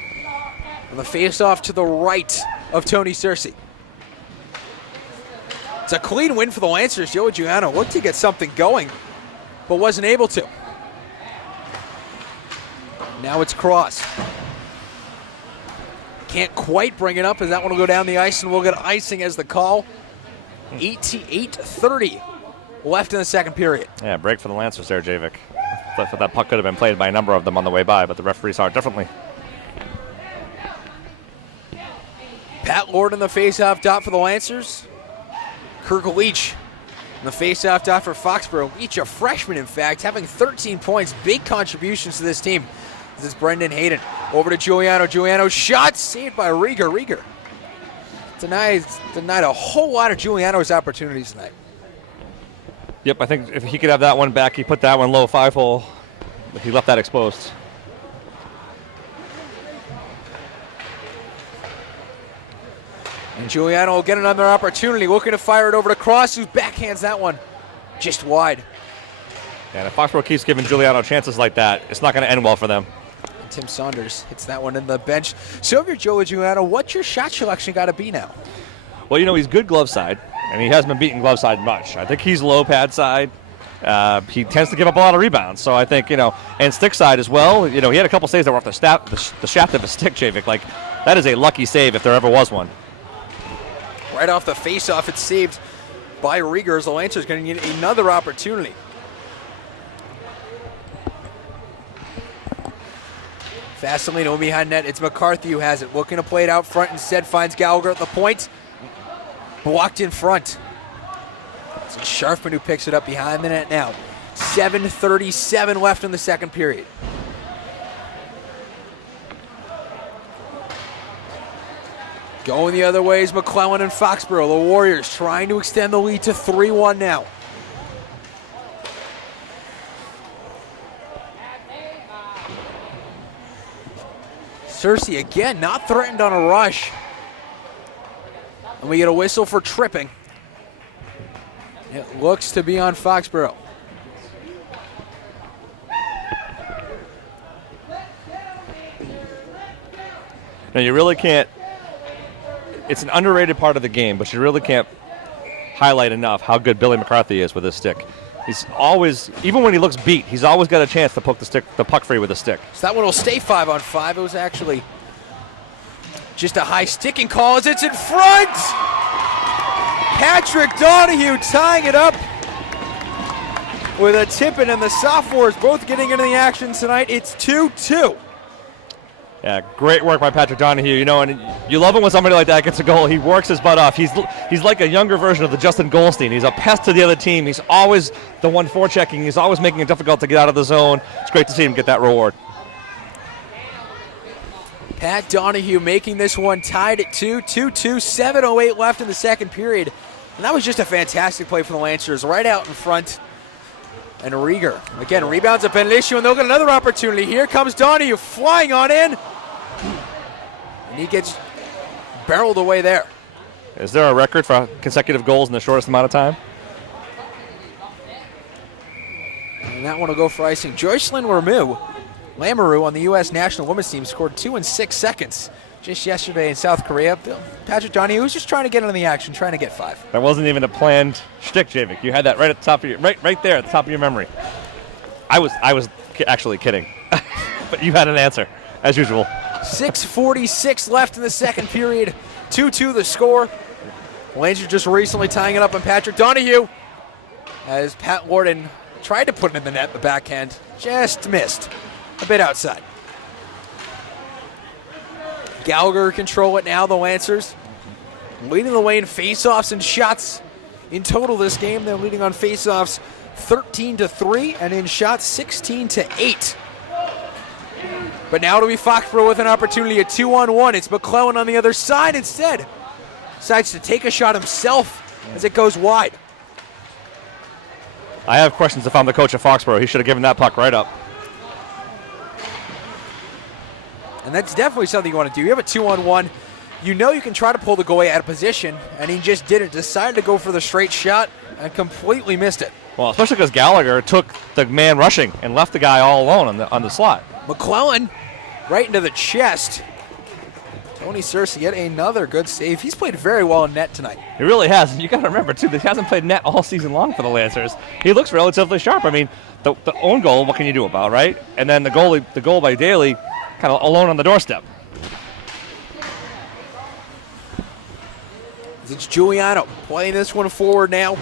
And the face-off to the right of Tony Cersei. It's a clean win for the Lancers. Joe Giuliano looked to get something going, but wasn't able to. Now it's Cross. Can't quite bring it up as that one will go down the ice and we'll get icing as the call. 8:30 left in the second period. Yeah, break for the Lancers there, Javik. Thought that puck could have been played by a number of them on the way by, but the referee saw it differently. Pat Lord in the face-off dot for the Lancers. Kirk Leach in the face-off dot for Foxboro. Leach, a freshman, in fact, having 13 points. Big contributions to this team. This is Brendan Hayden. Over to Giuliano. Giuliano's shot saved by Rieger. Rieger denied a whole lot of Giuliano's opportunities tonight. Yep, I think if he could have that one back, he put that one low 5-hole. He left that exposed. And Giuliano will get another opportunity, looking to fire it over to Cross, who backhands that one just wide. And if Foxboro keeps giving Giuliano chances like that, it's not going to end well for them. And Tim Saunders hits that one in the bench. So if you're Joey Giuliano, what's your shot selection got to be now? Well, you know, he's good glove side. and he hasn't been beaten glove side much. I think he's low pad side. He tends to give up a lot of rebounds, so I think, and stick side as well. He had a couple saves that were off the shaft of a stick, Javik. Like, that is a lucky save if there ever was one. Right off the face-off, it's saved by Rieger. The Lancers going to get another opportunity. Vasilino behind net. It's McCarthy who has it. Looking to play it out front instead. Finds Gallagher at the point. Blocked in front. It's Sharfman who picks it up behind the net now. 7:37 left in the second period. Going the other way is McClellan and Foxboro. The Warriors trying to extend the lead to 3-1 now. Cersei again not threatened on a rush. And we get a whistle for tripping. It looks to be on Foxboro. Now you really can't, it's an underrated part of the game, but you really can't highlight enough how good Billy McCarthy is with his stick. He's always, even when he looks beat, he's always got a chance to poke the puck free with a stick. So that one will stay 5-on-5. It was actually just a high sticking call as it's in front. Patrick Donahue tying it up with a tip-in, and the sophomores both getting into the action tonight. It's 2-2. Yeah, great work by Patrick Donahue. And you love it when somebody like that gets a goal. He works his butt off. He's like a younger version of the Justin Goldstein. He's a pest to the other team. He's always the one forechecking. He's always making it difficult to get out of the zone. It's great to see him get that reward. Pat Donahue making this one tied at 2-2, 7:08 left in the second period. And that was just a fantastic play for the Lancers, right out in front. And Rieger, again, rebounds have been an issue, and they'll get another opportunity. Here comes Donahue flying on in. And he gets barreled away there. Is there a record for consecutive goals in the shortest amount of time? And that one will go for icing. Joycelyn Lamoureux on the U.S. national women's team scored 2 in 6 seconds just yesterday in South Korea. Patrick Donahue was just trying to get into the action, trying to get 5. That wasn't even a planned shtick, Javik. You had that right at the top of your right there at the top of your memory. I was actually kidding, but you had an answer as usual. 6:46 left in the second period. 2-2 the score. Lancers just recently tying it up on Patrick Donahue as Pat Warden tried to put it in the net. The backhand just missed a bit outside. Gallagher control it now, the Lancers. Leading the way in faceoffs and shots. In total this game, they're leading on faceoffs 13-3 and in shots 16-8. But now it'll be Foxboro with an opportunity, a 2-on-1. It's McClellan on the other side instead. Decides to take a shot himself as it goes wide. I have questions if I'm the coach of Foxboro. He should have given that puck right up. And that's definitely something you want to do. You have a 2-on-1. You know you can try to pull the goalie out of position, and he just didn't. Decided to go for the straight shot and completely missed it. Well, especially because Gallagher took the man rushing and left the guy all alone on the slot. McClellan right into the chest. Tony Cersei, yet another good save. He's played very well in net tonight. He really has. And you got to remember, too, that he hasn't played net all season long for the Lancers. He looks relatively sharp. I mean, the own goal, what can you do about, right? And then the goal by Daly, kind of alone on the doorstep. It's Giuliano playing this one forward now.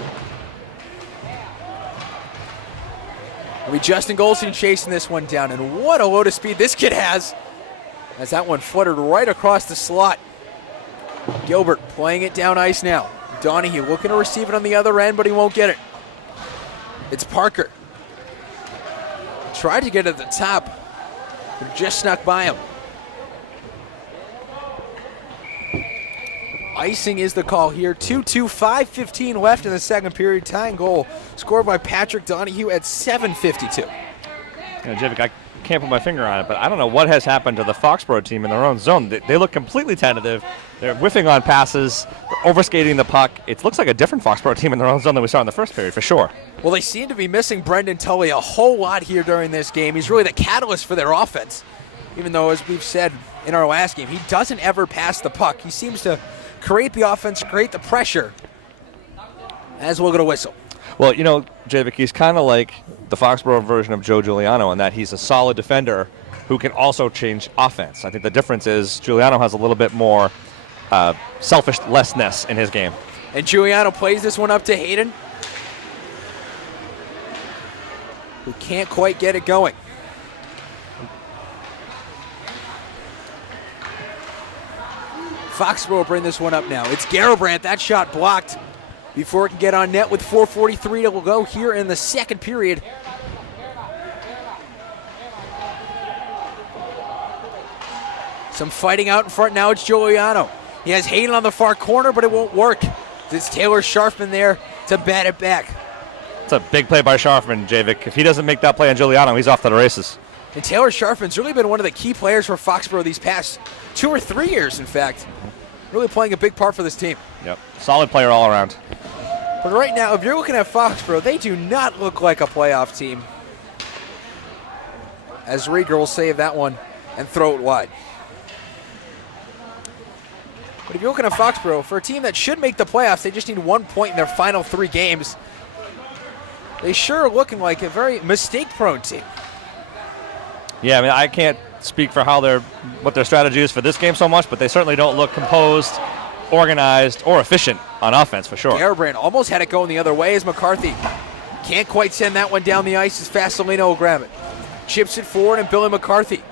It'll be Justin Goldstein chasing this one down, and what a load of speed this kid has as that one fluttered right across the slot. Gilbert playing it down ice now. Donahue looking to receive it on the other end, but he won't get it. It's Parker. Tried to get at the top, but just snuck by him. Icing is the call here. 2-2, 5:15 left in the second period. Tying goal scored by Patrick Donahue at 7:52. Javik, I can't put my finger on it, but I don't know what has happened to the Foxboro team in their own zone. They look completely tentative. They're whiffing on passes, they're overskating the puck. It looks like a different Foxboro team in their own zone than we saw in the first period, for sure. Well, they seem to be missing Brendan Tully a whole lot here during this game. He's really the catalyst for their offense, even though, as we've said in our last game, he doesn't ever pass the puck. He seems to create the offense, create the pressure, as we'll get a whistle. Well, you know, Javik, he's kind of like the Foxborough version of Joe Giuliano in that he's a solid defender who can also change offense. I think the difference is Giuliano has a little bit more selfishness in his game. And Giuliano plays this one up to Hayden, who can't quite get it going. Foxborough will bring this one up now. It's Garabrandt. That shot blocked before it can get on net with 4:43 to go here in the second period. Some fighting out in front now. It's Giuliano. He has Hayden on the far corner, but it won't work. It's Taylor Sharfman there to bat it back. It's a big play by Sharfman, Javik. If he doesn't make that play on Giuliano, he's off to the races. And Taylor Sharfman's really been one of the key players for Foxborough these past 2 or 3 years, in fact. Really playing a big part for this team. Yep, solid player all around. But right now, if you're looking at Foxborough, they do not look like a playoff team. As Rieger will save that one and throw it wide. But if you're looking at Foxborough, for a team that should make the playoffs, they just need 1 point in their final 3 games. They sure are looking like a very mistake-prone team. Yeah, I mean, I can't speak for what their strategy is for this game so much, but they certainly don't look composed, organized, or efficient on offense for sure. Garabrandt almost had it going the other way as McCarthy can't quite send that one down the ice as Fasolino will grab it. Chips it forward and Billy McCarthy.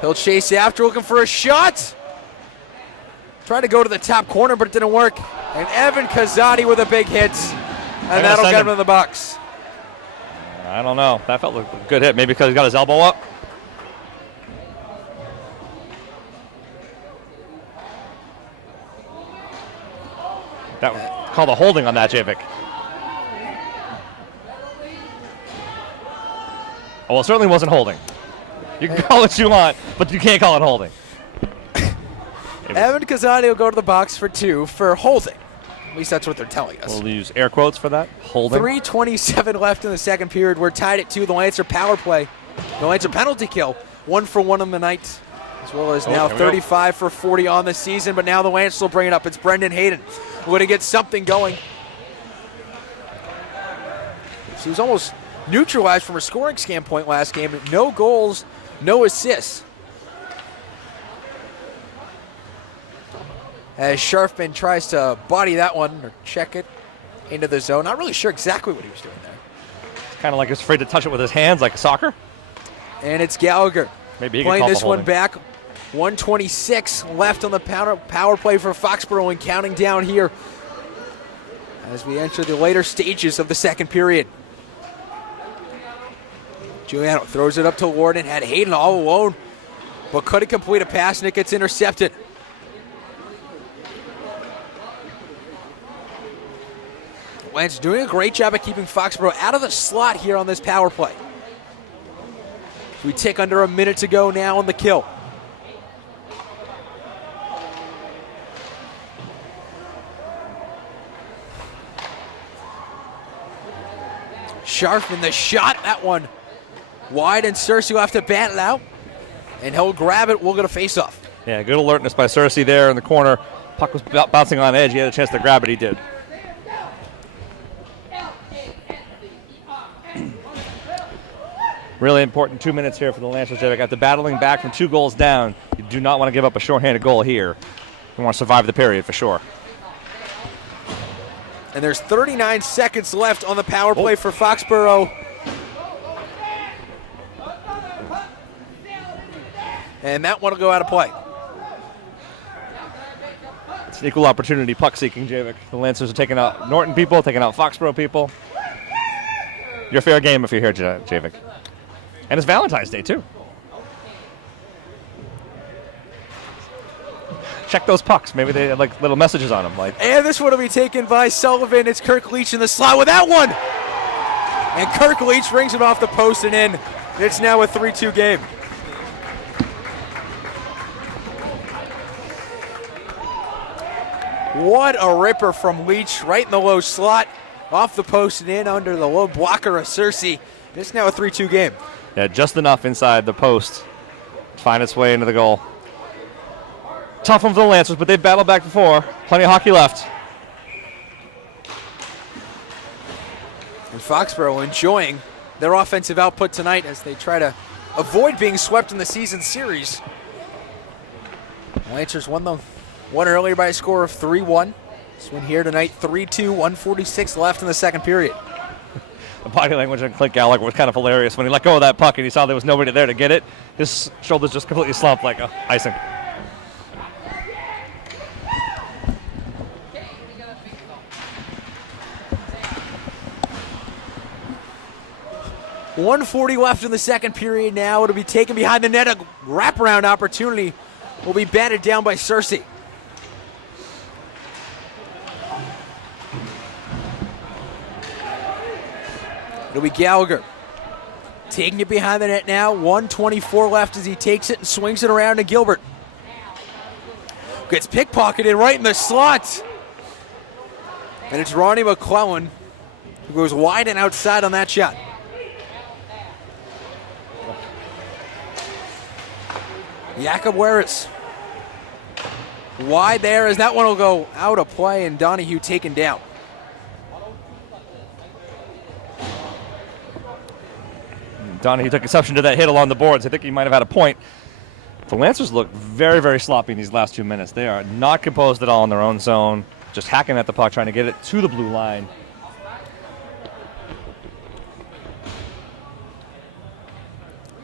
He'll chase after, looking for a shot. Tried to go to the top corner, but it didn't work. And Evan Kazadi with a big hit. And that'll get him in the box. I don't know. That felt like a good hit. Maybe because he got his elbow up. That was called a holding on that, Javik. Well, it certainly wasn't holding. You can call it what you want, but you can't call it holding. Evan Kazadi will go to the box for 2 for holding. At least that's what they're telling us. We'll use air quotes for that. Holding. 3:27 left in the second period. We're tied at 2. The Lancer power play. The Lancer penalty kill. 1 for 1 on the night. As well as now 35 for 40 on the season. But now the Lancers will bring it up. It's Brendan Hayden. Would he get something going? He was almost neutralized from a scoring standpoint last game. No goals, no assists. As Sharfman tries to body that one or check it into the zone. Not really sure exactly what he was doing there. It's kind of like he's afraid to touch it with his hands like soccer. And it's Gallagher. Maybe he playing can this one back. 1:26 left on the power play for Foxborough and counting down here as we enter the later stages of the second period. Giuliano throws it up to Norton, had Hayden all alone, but couldn't complete a pass and it gets intercepted. Lance doing a great job at keeping Foxborough out of the slot here on this power play. We tick under a minute to go now on the kill. Sharfman, the shot, that one wide, and Cersei will have to bat it out, and he'll grab it. We'll get a face-off. Yeah, good alertness by Cersei there in the corner. Puck was bouncing on edge. He had a chance to grab it. He did. Really important 2 minutes here for the Lancers. After battling back from 2 goals down, you do not want to give up a shorthanded goal here. You want to survive the period for sure. And there's 39 seconds left on the power play for Foxborough. And that one will go out of play. It's an equal opportunity puck seeking, Javik. The Lancers are taking out Norton people, taking out Foxborough people. You're fair game if you're here, Javik. And it's Valentine's Day, too. Check those pucks. Maybe they have like little messages on them. And this one will be taken by Sullivan. It's Kirk Leach in the slot with that one. And Kirk Leach rings it off the post and in. It's now a 3-2 game. What a ripper from Leach right in the low slot. Off the post and in under the low blocker of Cersei. It's now a 3-2 game. Yeah, just enough inside the post to find its way into the goal. Tough one for the Lancers, but they've battled back before. Plenty of hockey left. And Foxboro enjoying their offensive output tonight as they try to avoid being swept in the season series. Lancers won earlier by a score of 3-1. This win here tonight, 3-2, 146 left in the second period. The body language on Clint Gallagher was kind of hilarious. When he let go of that puck and he saw there was nobody there to get it, his shoulders just completely slumped like icing. .140 left in the second period now. It'll be taken behind the net. A wraparound opportunity will be batted down by Cersei. It'll be Gallagher taking it behind the net now. 1:24 left as he takes it and swings it around to Gilbert. Gets pickpocketed right in the slot. And it's Ronnie McClellan who goes wide and outside on that shot. Jakob Weris wide there as that one will go out of play and Donahue taken down. Donahue took exception to that hit along the boards. I think he might have had a point. The Lancers look very, very sloppy in these last 2 minutes. They are not composed at all in their own zone, just hacking at the puck, trying to get it to the blue line.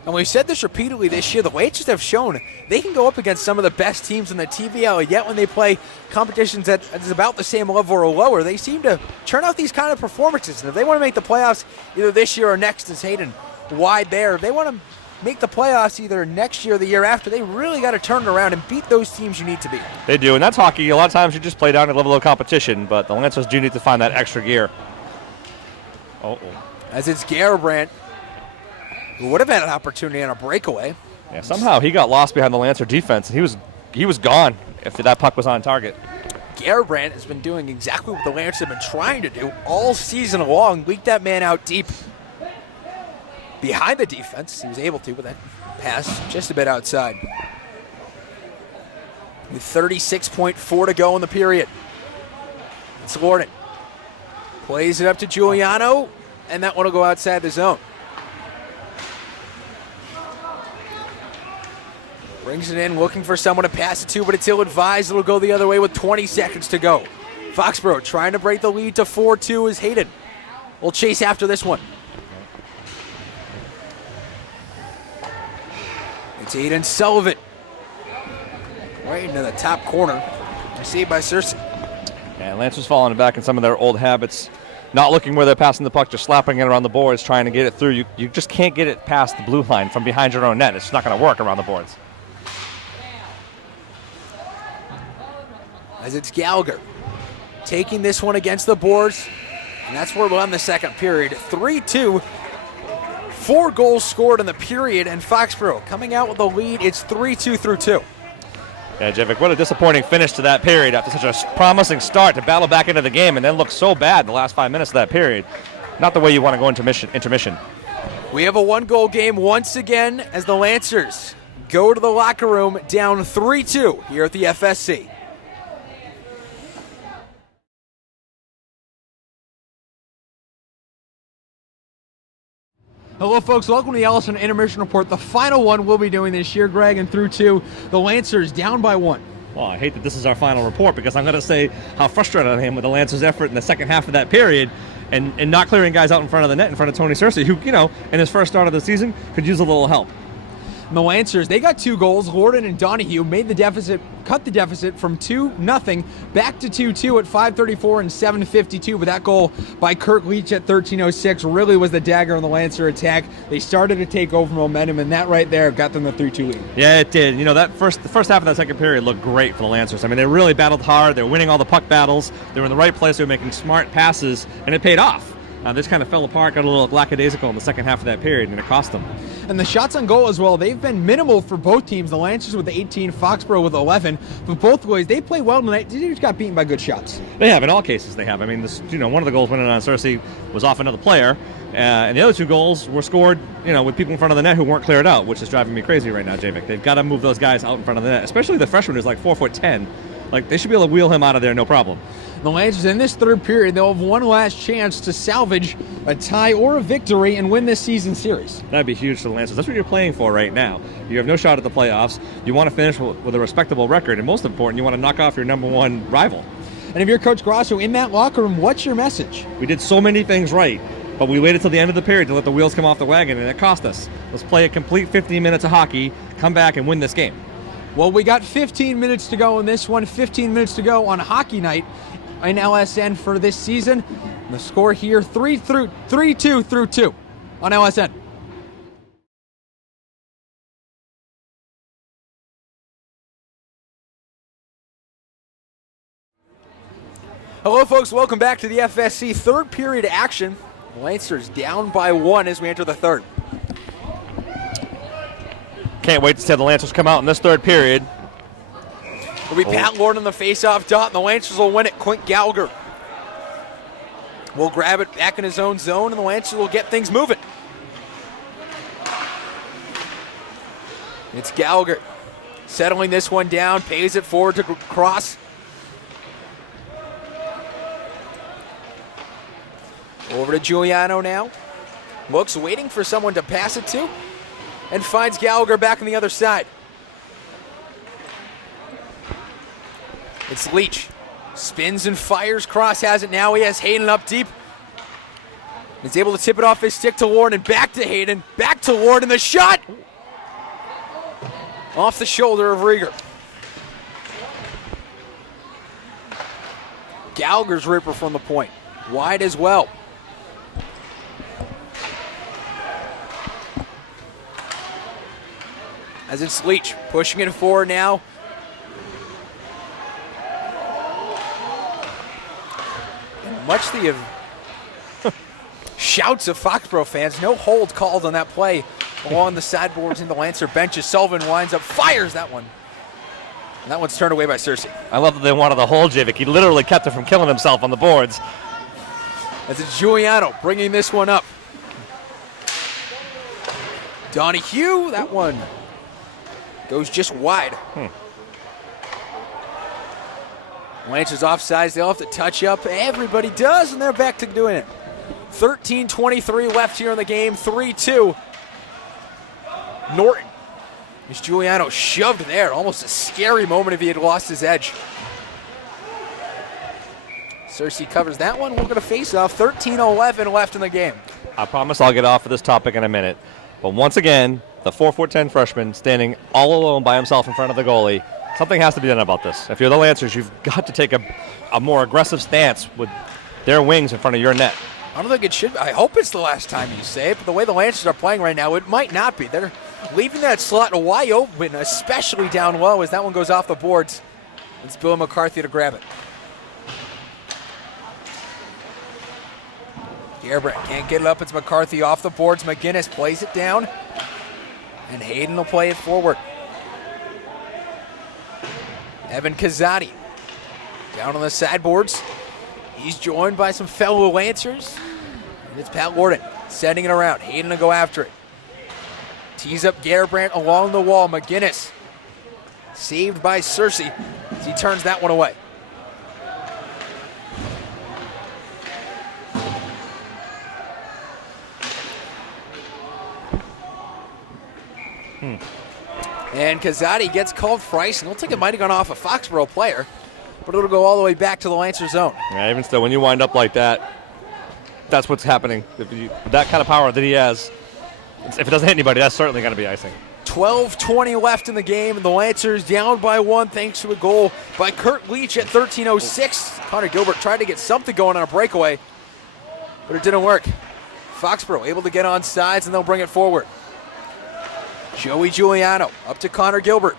And we've said this repeatedly this year, the Lancers have shown they can go up against some of the best teams in the TVL, yet when they play competitions that is about the same level or lower, they seem to churn out these kind of performances. And if they want to make the playoffs either this year or next, as Hayden wide there, if they want to make the playoffs either next year or the year after, they really got to turn it around and beat those teams you need to beat. They do, and that's hockey. A lot of times you just play down a level of competition, but the Lancers do need to find that extra gear. As it's Garabrandt, who would have had an opportunity on a breakaway. Yeah, somehow he got lost behind the Lancer defense, and he was gone if that puck was on target. Garabrandt has been doing exactly what the Lancers have been trying to do all season long, leak that man out deep behind the defense. He was able to, but that pass just a bit outside. With 36.4 to go in the period. It's Norton. Plays it up to Giuliano, and that one will go outside the zone. Brings it in, looking for someone to pass it to, but it's ill-advised. It'll go the other way with 20 seconds to go. Foxboro trying to break the lead to 4-2 is Hayden. We'll chase after this one. It's Hayden Sullivan. Right into the top corner. Saved by Cersei. And Lancers falling back in some of their old habits. Not looking where they're passing the puck, just slapping it around the boards, trying to get it through. You just can't get it past the blue line from behind your own net. It's not going to work around the boards. As it's Gallagher taking this one against the boards, and that's where we'll end the second period. 3-2, 4 goals scored in the period, and Foxboro coming out with the lead. It's 3-2 through 2. Yeah, Jevic, what a disappointing finish to that period after such a promising start to battle back into the game and then look so bad in the last 5 minutes of that period. Not the way you want to go into intermission. We have a 1-goal game once again as the Lancers go to the locker room down 3-2 here at the FSC. Hello, folks. Welcome to the Ellison Intermission Report. The final one we'll be doing this year, Greg, and through 2, the Lancers down by 1. Well, I hate that this is our final report because I'm going to say how frustrated I am with the Lancers' effort in the second half of that period and not clearing guys out in front of the net in front of Tony Cersei, who, in his first start of the season could use a little help. And the Lancers, they got 2 goals. Norton and Donahue cut the deficit from 2-0 back to 2-2 at 5:34 and 7:52. But that goal by Kirk Leach at 13:06 really was the dagger on the Lancer attack. They started to take over momentum, and that right there got them the 3-2 lead. Yeah, it did. The first half of that second period looked great for the Lancers. I mean, they really battled hard. They were winning all the puck battles. They were in the right place. They were making smart passes, and it paid off. They just kind of fell apart, got a little lackadaisical in the second half of that period, and it cost them. And the shots on goal as well, they've been minimal for both teams. The Lancers with 18, Foxboro with 11. But both ways, they play well tonight. They just got beaten by good shots. They have, in all cases they have. I mean, one of the goals winning on Cersei was off another player, and the other 2 goals were scored, with people in front of the net who weren't cleared out, which is driving me crazy right now, Javik. They've got to move those guys out in front of the net, especially the freshman who's like 4'10". Like, they should be able to wheel him out of there, no problem. The Lancers in this third period, they'll have one last chance to salvage a tie or a victory and win this season series. That'd be huge for the Lancers. That's what you're playing for right now. You have no shot at the playoffs. You want to finish with a respectable record, and most important, you want to knock off your number one rival. And if you're Coach Grosso in that locker room, what's your message? We did so many things right, but we waited till the end of the period to let the wheels come off the wagon, and it cost us. Let's play a complete 15 minutes of hockey, come back, and win this game. Well, we got 15 minutes to go in this one, 15 minutes to go on hockey night in LSN for this season. The score here, 3-2 through 2 on LSN. Hello, folks. Welcome back to the FSC third period action. Lancers down by 1 as we enter the third. Can't wait to see how the Lancers come out in this third period. It'll be Pat Lord on the face-off dot, and the Lancers will win it. Quint Gallagher will grab it back in his own zone, and the Lancers will get things moving. It's Gallagher settling this one down, pays it forward to Cross. Over to Giuliano now. Looks, waiting for someone to pass it to, and finds Gallagher back on the other side. It's Leach. Spins and fires. Cross has it now. He has Hayden up deep. He's able to tip it off his stick to Ward and back to Hayden. Back to Ward, and the shot! Off the shoulder of Rieger. Gallagher's ripper from the point. Wide as well. As it's Leach pushing it forward now. And much the shouts of Foxboro fans, no hold called on that play along the sideboards in the Lancer benches. Sullivan winds up, fires that one. And that one's turned away by Cersei. I love that they wanted the hold, Javik. He literally kept it from killing himself on the boards. As it's Giuliano bringing this one up. Donahue, that one goes just wide. Lancers offsides, they'll have to touch up. Everybody does, and they're back to doing it. 13:23 left here in the game, 3-2. Norton. As Giuliano shoved there, almost a scary moment if he had lost his edge. Cersei covers that one. We're going to face off. 13:11 left in the game. I promise I'll get off of this topic in a minute. But once again, the 4'10" freshman standing all alone by himself in front of the goalie. Something has to be done about this. If you're the Lancers, you've got to take a more aggressive stance with their wings in front of your net. I don't think it should. I hope it's the last time you say it, but the way the Lancers are playing right now, it might not be. They're leaving that slot wide open, especially down low as that one goes off the boards. It's Bill McCarthy to grab it. Gerbrand can't get it up. It's McCarthy off the boards. McGinnis plays it down, and Hayden will play it forward. Evan Kazadi down on the sideboards. He's joined by some fellow Lancers. And it's Pat Lorden setting it around. Hayden to go after it. Tees up Gerbrand along the wall. McGinnis saved by Cersei as he turns that one away. And Kazadi gets called for ice, and I don't think it might have gone off a Foxboro player, but it'll go all the way back to the Lancer zone. Yeah, even still, when you wind up like that, that's what's happening. That kind of power that he has, if it doesn't hit anybody, that's certainly going to be icing. 12:20 left in the game, and the Lancers down by 1 thanks to a goal by Kurt Leach at 13:06. Connor Gilbert tried to get something going on a breakaway, but it didn't work. Foxboro able to get on sides, and they'll bring it forward. Joey Giuliano up to Connor Gilbert.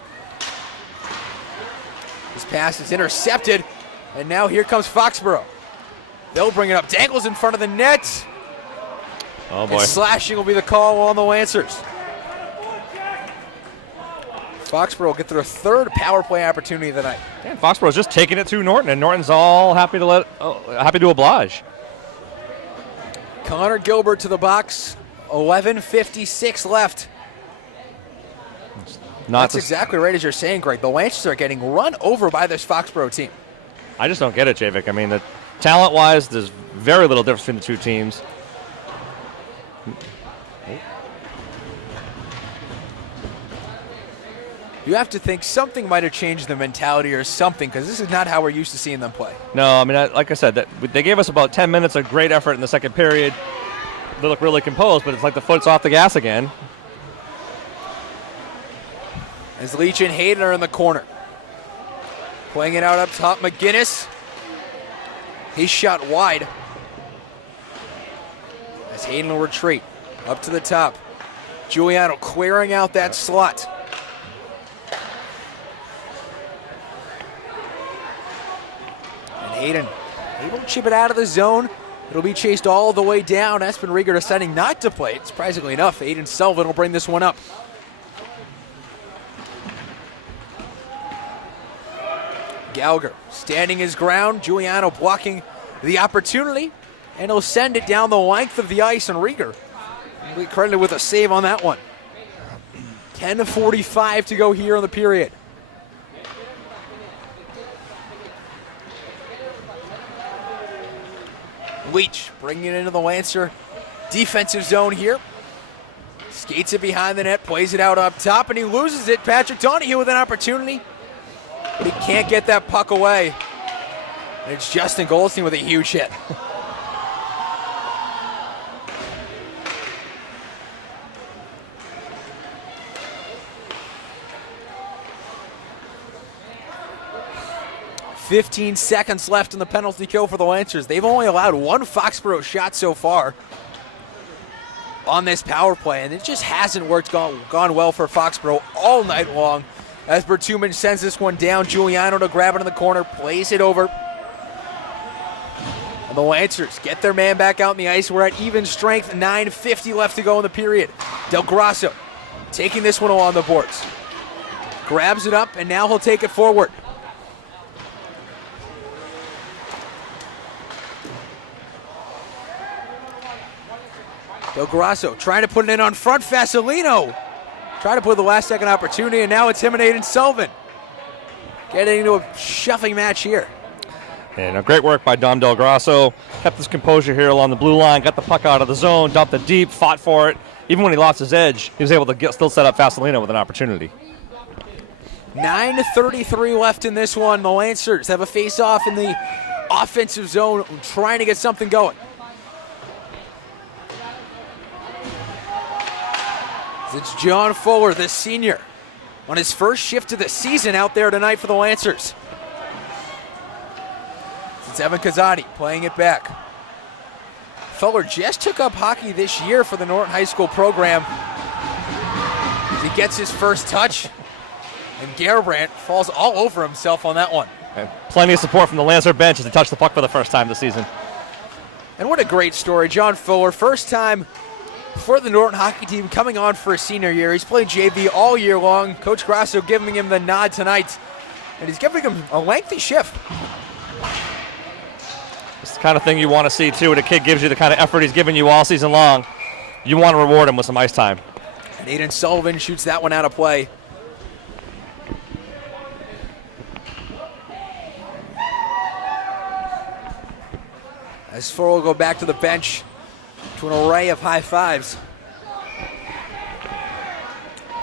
This pass is intercepted, and now here comes Foxboro. They'll bring it up. Dangles in front of the net. Oh, boy. And slashing will be the call on the Lancers. Foxboro will get their third power play opportunity of the night. Yeah, Foxboro's just taking it to Norton, and Norton's all happy to oblige. Connor Gilbert to the box. 11:56 left. That's exactly right as you're saying, Greg. The Lancers are getting run over by this Foxboro team. I just don't get it, Javik. I mean, talent-wise, there's very little difference between the two teams. You have to think something might have changed the mentality or something, because this is not how we're used to seeing them play. No, I mean, like I said, they gave us about 10 minutes of great effort in the second period. They look really composed, but it's like the foot's off the gas again. As Leach and Hayden are in the corner. Playing it out up top, McGinnis. He's shot wide. As Hayden will retreat up to the top. Giuliano clearing out that slot. And Hayden able to chip it out of the zone. It'll be chased all the way down. Espen Rieger deciding not to play it. Surprisingly enough, Aiden Sullivan will bring this one up. Gallagher standing his ground. Giuliano blocking the opportunity. And he'll send it down the length of the ice, and Rieger will be credited with a save on that one. 10:45 to go here in the period. Leach bringing it into the Lancer defensive zone here. Skates it behind the net, plays it out up top, and he loses it. Patrick Donahue with an opportunity. But he can't get that puck away. And it's Justin Goldstein with a huge hit. "15 seconds left in the penalty kill for the Lancers. They've only allowed one Foxboro shot so far on this power play, and it just hasn't gone well for Foxboro all night long. As Bertuman sends this one down, Giuliano to grab it in the corner, plays it over. And the Lancers get their man back out in the ice. We're at even strength, 9:50 left to go in the period. Del Grasso taking this one along the boards. Grabs it up, and now he'll take it forward. Del Grasso trying to put it in on front. Fasolino trying to put the last second opportunity, and now it's him and Aiden Sullivan getting into a shuffling match here. And great work by Dom Del Grasso. Kept his composure here along the blue line, got the puck out of the zone, dumped it deep, fought for it. Even when he lost his edge, he was able to still set up Fasolino with an opportunity. 9:33 left in this one. The Lancers have a face-off in the offensive zone, trying to get something going. It's John Fuller, the senior, on his first shift of the season out there tonight for the Lancers. It's Evan Kazadi playing it back. Fuller just took up hockey this year for the Norton High School program. He gets his first touch, and Garbrandt falls all over himself on that one. And plenty of support from the Lancer bench as he touched the puck for the first time this season. And what a great story. John Fuller, first time for the Norton hockey team, coming on for a senior year. He's played JV all year long. Coach Grasso giving him the nod tonight, and he's giving him a lengthy shift. It's the kind of thing you want to see, too, when a kid gives you the kind of effort he's given you all season long. You want to reward him with some ice time. And Aiden Sullivan shoots that one out of play. As Fuller will go back to the bench to an array of high fives.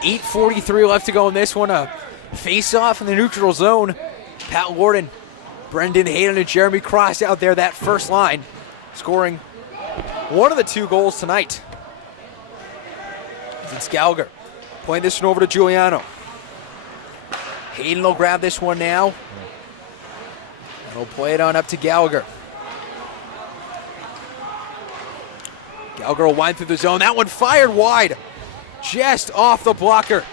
8:43 left to go in this one. A face-off in the neutral zone. Pat Lorden, Brendan Hayden, and Jeremy Cross out there, that first line, scoring one of the two goals tonight. It's Gallagher playing this one over to Giuliano. Hayden will grab this one now. And he'll play it on up to Gallagher. Gallagher will wind through the zone. That one fired wide, just off the blocker.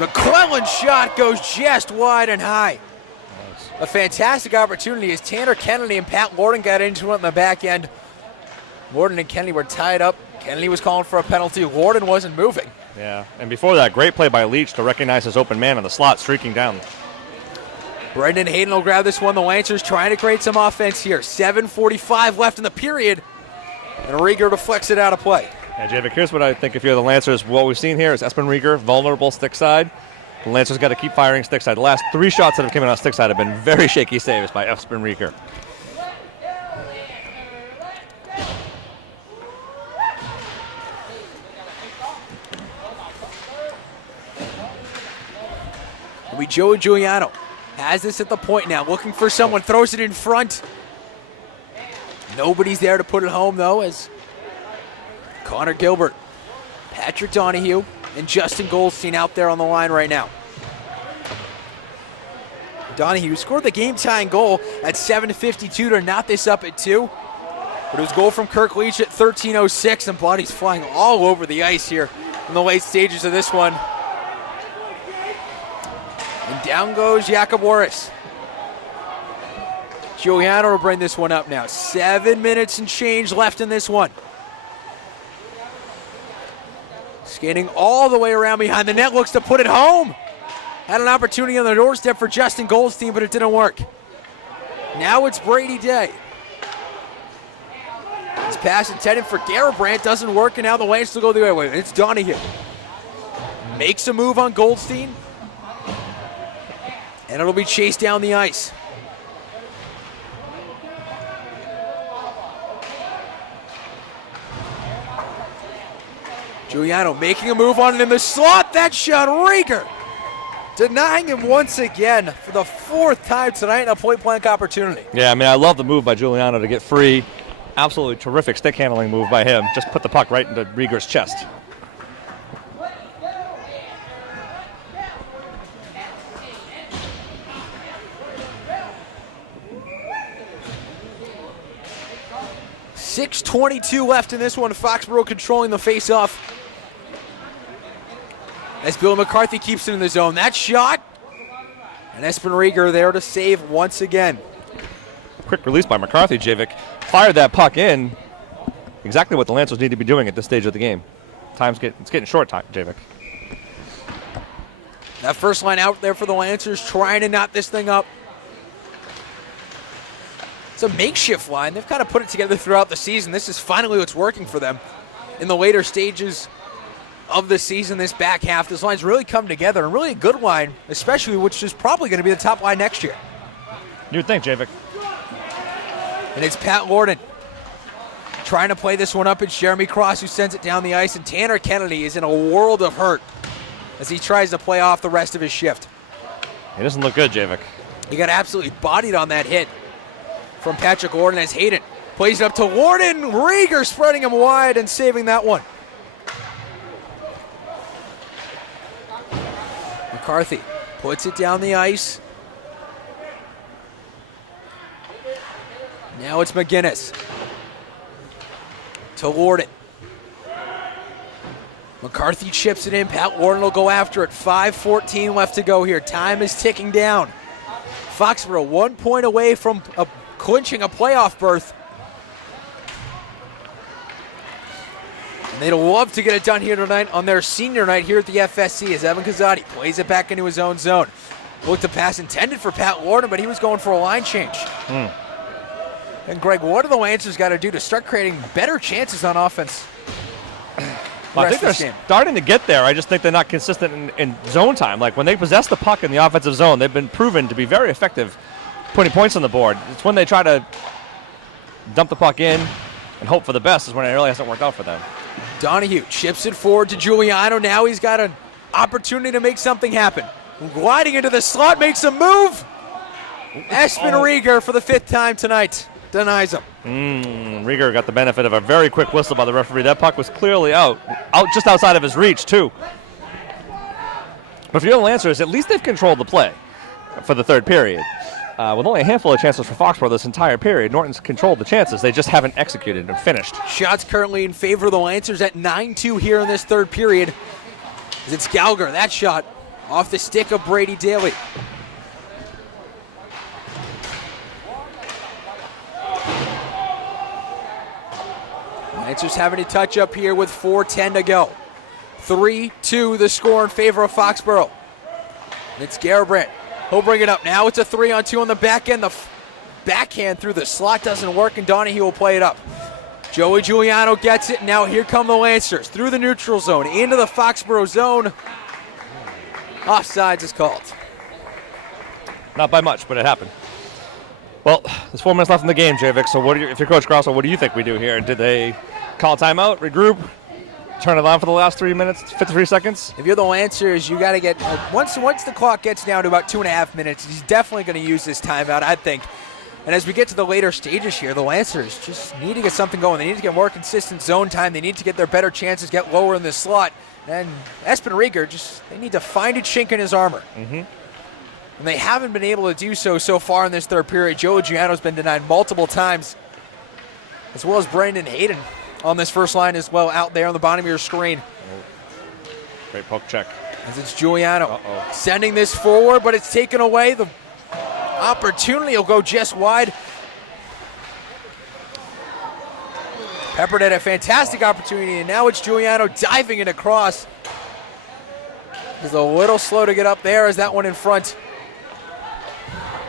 McClellan's shot goes just wide and high. Nice. A fantastic opportunity as Tanner Kennedy and Pat Lorden got into it in the back end. Lorden and Kennedy were tied up. Kennedy was calling for a penalty. Lorden wasn't moving. Yeah, and before that, great play by Leach to recognize his open man in the slot, streaking down. Brendan Hayden will grab this one. The Lancers trying to create some offense here. 7:45 left in the period. And Rieger deflects it out of play. And Javik, here's what I think if you're the Lancers. What we've seen here is Espen Rieger, vulnerable stick side. The Lancers got to keep firing stick side. The last 3 shots that have come in on stick side have been very shaky saves by Espen Rieger. It'll be Joey Giuliano. Has this at the point now, looking for someone, throws it in front. Nobody's there to put it home, though, as Connor Gilbert, Patrick Donahue, and Justin Goldstein out there on the line right now. Donahue scored the game-tying goal at 7:52 to knot this up at 2. But it was a goal from Kirk Leach at 13:06, and bodies flying all over the ice here in the late stages of this one. And down goes Jakob Warris. Giuliano will bring this one up now. 7 minutes and change left in this one. Skating all the way around behind the net, looks to put it home. Had an opportunity on the doorstep for Justin Goldstein, but it didn't work. Now it's Brady Day. His pass intended for Garabrandt doesn't work, and now the Lancers will go the other way. It's Donahue. Makes a move on Goldstein. And it'll be chased down the ice. Giuliano making a move on it in the slot. That shot, Rieger denying him once again for the 4th time tonight in a point-blank opportunity. Yeah, I mean, I love the move by Giuliano to get free. Absolutely terrific stick handling move by him. Just put the puck right into Rieger's chest. .6:22 left in this one. Foxboro controlling the face-off. As Bill McCarthy keeps it in the zone. That shot. And Espen Rieger there to save once again. Quick release by McCarthy, Javik. Fired that puck in. Exactly what the Lancers need to be doing at this stage of the game. It's getting short, Javik. That first line out there for the Lancers trying to knot this thing up. It's a makeshift line. They've kind of put it together throughout the season. This is finally what's working for them. In the later stages of the season, this back half, this line's really come together. And really a good line, especially which is probably going to be the top line next year. You'd think, Javik. And it's Pat Lorden trying to play this one up. It's Jeremy Cross who sends it down the ice. And Tanner Kennedy is in a world of hurt as he tries to play off the rest of his shift. He doesn't look good, Javik. He got absolutely bodied on that hit from Patrick Lorden as Hayden plays it up to Lorden. Rieger spreading him wide and saving that one. McCarthy puts it down the ice. Now it's McGinnis to Lorden. McCarthy chips it in. Pat Lorden will go after it. 5:14 left to go here. Time is ticking down. Foxboro 1 point away from clinching a playoff berth. And they'd love to get it done here tonight on their senior night here at the FSC as Evan Kazadi plays it back into his own zone. Looked a pass intended for Pat Lorden, but he was going for a line change. And Greg, what do the Lancers got to do to start creating better chances on offense? Well, I think they're starting to get there. I just think they're not consistent in zone time. Like when they possess the puck in the offensive zone, they've been proven to be very effective putting points on the board. It's when they try to dump the puck in and hope for the best is when it really hasn't worked out for them. Donahue chips it forward to Giuliano. Now he's got an opportunity to make something happen. Gliding into the slot, makes a move. Espen Rieger for the 5th time tonight denies him. Rieger got the benefit of a very quick whistle by the referee. That puck was clearly out just outside of his reach, too. But for the Lancers, at least they've controlled the play for the 3rd period. With only a handful of chances for Foxborough this entire period, Norton's controlled the chances. They just haven't executed and finished. Shots currently in favor of the Lancers at 9-2 here in this 3rd period. It's Gallagher. That shot off the stick of Brady Daly. Lancers having a touch up here with 4:10 to go. 3-2 the score in favor of Foxborough. And it's Garabrandt He'll bring it up. Now it's a 3-on-2 on the back end. The backhand through the slot doesn't work, and Donahue will play it up. Joey Giuliano gets it. Now here come the Lancers through the neutral zone into the Foxboro zone. Offsides is called. Not by much, but it happened. Well, there's 4 minutes left in the game, Javik. So if you're Coach Grosso, what do you think we do here? Did they call a timeout, regroup, turn it on for the last 3 minutes, 53 seconds? If you're the Lancers, you got to get once the clock gets down to about 2.5 minutes, he's definitely going to use this timeout, I think. And as we get to the later stages here, the Lancers just need to get something going. They need to get more consistent zone time. They need to get their better chances, get lower in the slot. And Espen Rieger, they need to find a chink in his armor. Mm-hmm. And they haven't been able to do so far in this third period. Joe Giuliano's been denied multiple times, as well as Brendan Hayden on this first line as well, out there on the bottom of your screen. Great poke check. As it's Giuliano sending this forward, but it's taken away. The opportunity will go just wide. Peppered had a fantastic opportunity, and now it's Giuliano diving it across. He's a little slow to get up there as that one in front.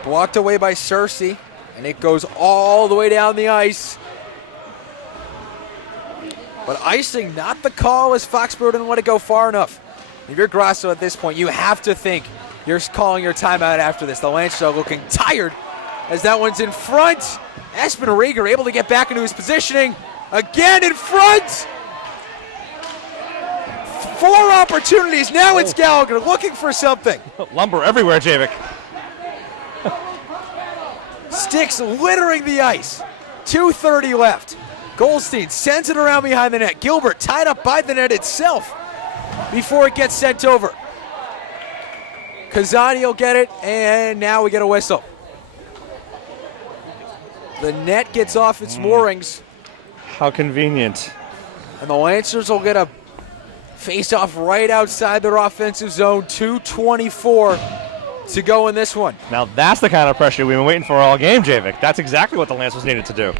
Blocked away by Cersei, and it goes all the way down the ice. But icing, not the call, as Foxboro didn't let it go far enough. If you're Grasso at this point, you have to think you're calling your timeout after this. The Lancers are looking tired as that one's in front. Espen Rieger able to get back into his positioning. Again in front. 4 opportunities. Now it's Gallagher looking for something. Lumber everywhere, Javik. Sticks littering the ice. 2:30 left. Goldstein sends it around behind the net. Gilbert tied up by the net itself before it gets sent over. Kazadi will get it, and now we get a whistle. The net gets off its moorings. How convenient. And the Lancers will get a face-off right outside their offensive zone. 2:24 to go in this one. Now that's the kind of pressure we've been waiting for all game, Javik. That's exactly what the Lancers needed to do.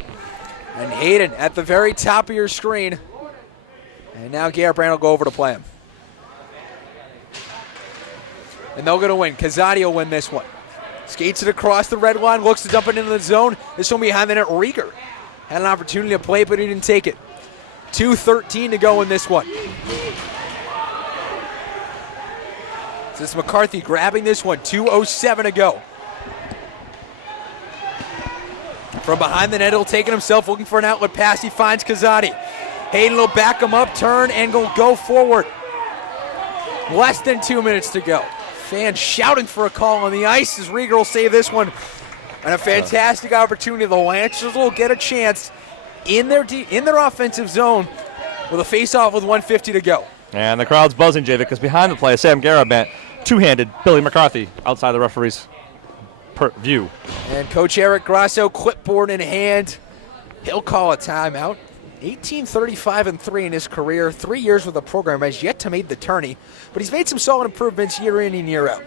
And Hayden at the very top of your screen. And now Garrett Brand will go over to play him. And they're going to win. Kazadi will win this one. Skates it across the red line, looks to dump it into the zone. This one behind the net, Rieger had an opportunity to play, but he didn't take it. 2:13 to go in this one. This is McCarthy grabbing this one. 2:07 to go. From behind the net, he'll take it himself, looking for an outlet pass. He finds Kazadi. Hayden will back him up, turn, and go forward. Less than 2 minutes to go. Fans shouting for a call on the ice as Rieger will save this one. And a fantastic opportunity. The Lancers will get a chance in their offensive zone with a face-off with 1:50 to go. And the crowd's buzzing, Javik, because behind the play, Sam Garabant, two-handed Billy McCarthy outside the referee's view. And Coach Eric Grasso, clipboard in hand, he'll call a timeout. 18-35-3 in his career, 3 years with the program, has yet to make the tourney, but he's made some solid improvements year in and year out.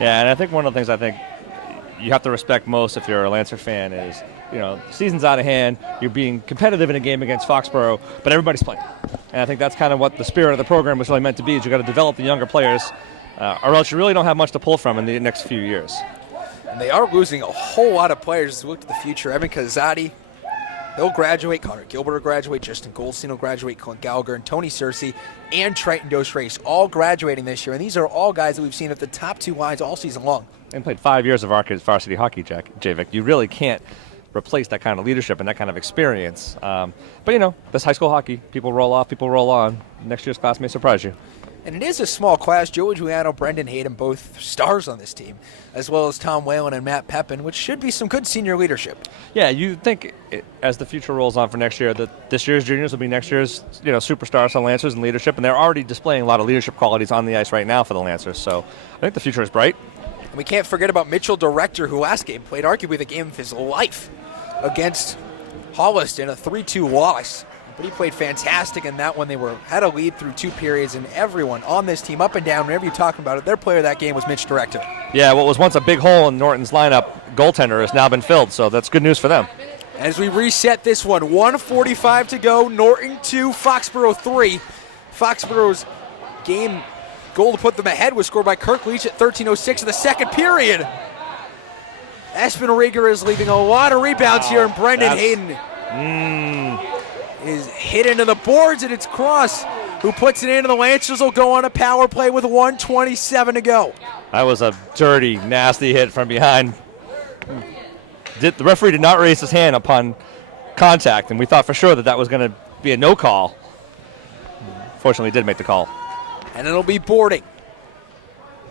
Yeah, and I think one of the things I think you have to respect most if you're a Lancer fan is, the season's out of hand, you're being competitive in a game against Foxboro, but everybody's playing. And I think that's kind of what the spirit of the program was really meant to be, is you've got to develop the younger players, or else you really don't have much to pull from in the next few years. And they are losing a whole lot of players as we look to the future. Evan Kazadi, he'll graduate. Connor Gilbert will graduate. Justin Goldstein will graduate. Clint Gallagher and Tony Cersei and Triton Dos Reis all graduating this year. And these are all guys that we've seen at the top 2 lines all season long. And played 5 years of varsity hockey, Javik. You really can't replace that kind of leadership and that kind of experience. But this high school hockey, people roll off, people roll on. Next year's class may surprise you. And it is a small class. Joey Giuliano, Brendan Hayden, both stars on this team, as well as Tom Whalen and Matt Pepin, which should be some good senior leadership. Yeah, you think as the future rolls on for next year that this year's juniors will be next year's superstars on Lancers and leadership, and they're already displaying a lot of leadership qualities on the ice right now for the Lancers. So I think the future is bright. And we can't forget about Mitchell Director, who last game played arguably the game of his life against Hollis in a 3-2 loss. But he played fantastic in that one. They had a lead through 2 periods, and everyone on this team, up and down, whenever you're talking about it, their player of that game was Mitch Director. Yeah, what was once a big hole in Norton's lineup, goaltender, has now been filled, so that's good news for them. As we reset this one, 1:45 to go, Norton 2, Foxboro 3. Foxboro's game Goal to put them ahead was scored by Kirk Leach at 13:06 of the second period. Espen Rieger is leaving a lot of rebounds here, and Brendan Hayden is hit into the boards, and it's Cross who puts it in, and the Lancers will go on a power play with 1:27 to go. That was a dirty, nasty hit from behind. The referee did not raise his hand upon contact, and we thought for sure that was going to be a no call. Fortunately, he did make the call. And it'll be boarding.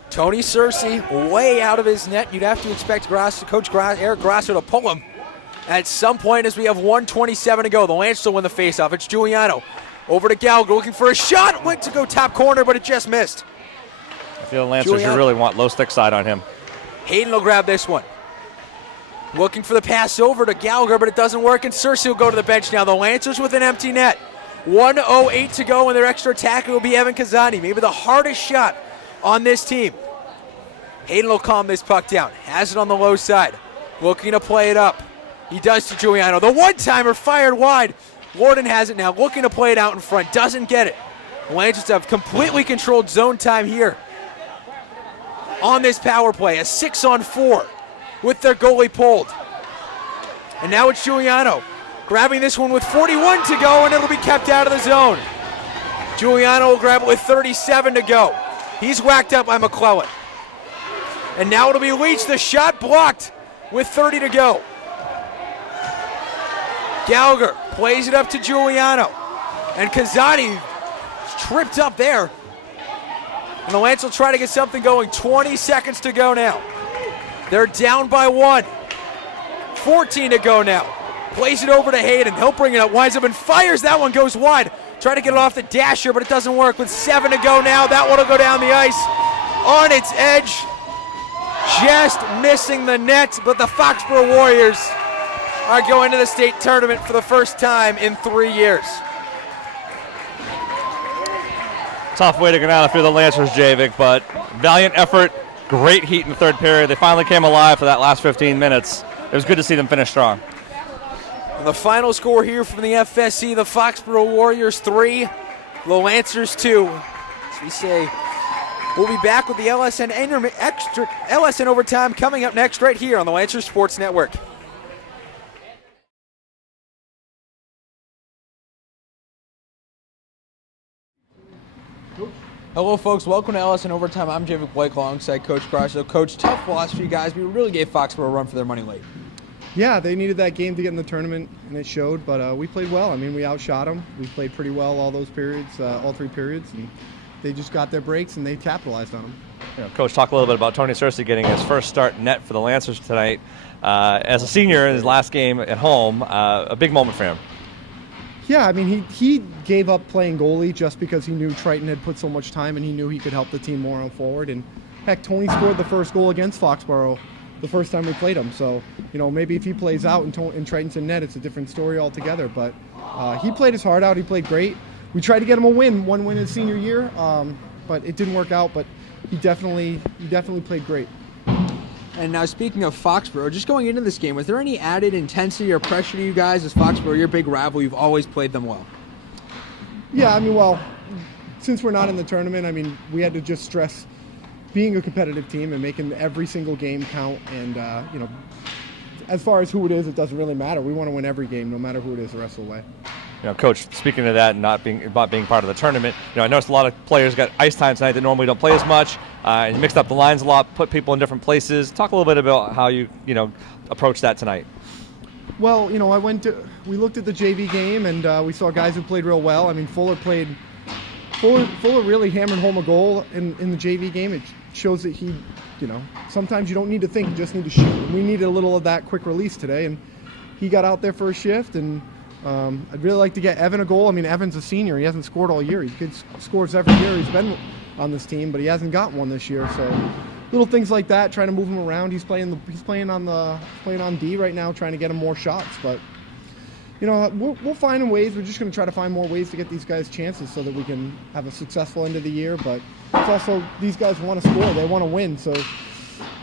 Tony Searcy way out of his net. You'd have to expect Eric Grasso to pull him at some point as we have 1:27 to go. The Lancers will win the faceoff. It's Giuliano over to Gallagher looking for a shot. Went to go top corner, but it just missed. I feel the Lancers should really want low stick side on him. Hayden will grab this one. Looking for the pass over to Gallagher, but it doesn't work, and Searcy will go to the bench now. The Lancers with an empty net. 1:08 to go, and their extra attacker will be Evan Kazani. Maybe the hardest shot on this team. Hayden will calm this puck down. Has it on the low side. Looking to play it up. He does to Giuliano. The one-timer fired wide. Norton has it now. Looking to play it out in front. Doesn't get it. The Lancers have completely controlled zone time here on this power play. A 6-on-4 with their goalie pulled. And now it's Giuliano grabbing this one with 41 to go, and it'll be kept out of the zone. Giuliano will grab it with 37 to go. He's whacked up by McClellan. And now it'll be Leach. The shot blocked with 30 to go. Gallagher plays it up to Giuliano. And Kazani tripped up there. And the Lance will try to get something going. 20 seconds to go now. They're down by 1. 14 to go now. Plays it over to Hayden. He'll bring it up. Winds up and fires. That one goes wide. Try to get it off the dasher, but it doesn't work. With 7 to go now, that one will go down the ice on its edge. Just missing the net, but the Foxboro Warriors are going to the state tournament for the first time in 3 years. Tough way to go down through the Lancers, Javik, but valiant effort, great heat in the third period. They finally came alive for that last 15 minutes. It was good to see them finish strong. And the final score here from the FSC, the Foxboro Warriors 3, the Lancers 2. As we say, we'll be back with the LSN Overtime coming up next right here on the Lancers Sports Network. Hello, folks. Welcome to LSN Overtime. I'm Javik Blake alongside Coach Cross. So, Coach, tough loss for you guys. We really gave Foxborough a run for their money late. Yeah, they needed that game to get in the tournament, and it showed. But we played well. I mean, we outshot them. We played pretty well all those periods, all 3 periods, and they just got their breaks and they capitalized on them. You know, Coach, talk a little bit about Tony Searcy getting his first start net for the Lancers tonight. As a senior in his last game at home, a big moment for him. Yeah, I mean, he gave up playing goalie just because he knew Triton had put so much time and he knew he could help the team more on forward. And heck, Tony scored the first goal against Foxborough the first time we played him. So, you know, maybe if he plays out and Triton's in net, it's a different story altogether. But he played his heart out. He played great. We tried to get him a win, one win his senior year, but it didn't work out. But he definitely played great. And now, speaking of Foxborough, just going into this game, was there any added intensity or pressure to you guys as Foxborough, your big rival? You've always played them well. Yeah, I mean, well, since we're not in the tournament, I mean, we had to just stress being a competitive team and making every single game count. And, you know, as far as who it is, it doesn't really matter. We want to win every game, no matter who it is the rest of the way. You know, Coach, speaking of that and not being part of the tournament, you know, I noticed a lot of players got ice time tonight that normally don't play as much. And you mixed up the lines a lot, put people in different places. Talk a little bit about how you approach that tonight. Well, you know, we looked at the JV game and we saw guys who played real well. I mean, Fuller really hammered home a goal in the JV game. It shows that he, you know, sometimes you don't need to think, you just need to shoot. And we needed a little of that quick release today, and he got out there for a shift. And I'd really like to get Evan a goal. I mean, Evan's a senior. He hasn't scored all year. He scores every year he's been on this team, but he hasn't got one this year. So little things like that, trying to move him around. He's playing on D right now, trying to get him more shots. But you know, we'll find ways. We're just going to try to find more ways to get these guys chances so that we can have a successful end of the year. But it's also, these guys want to score. They want to win. So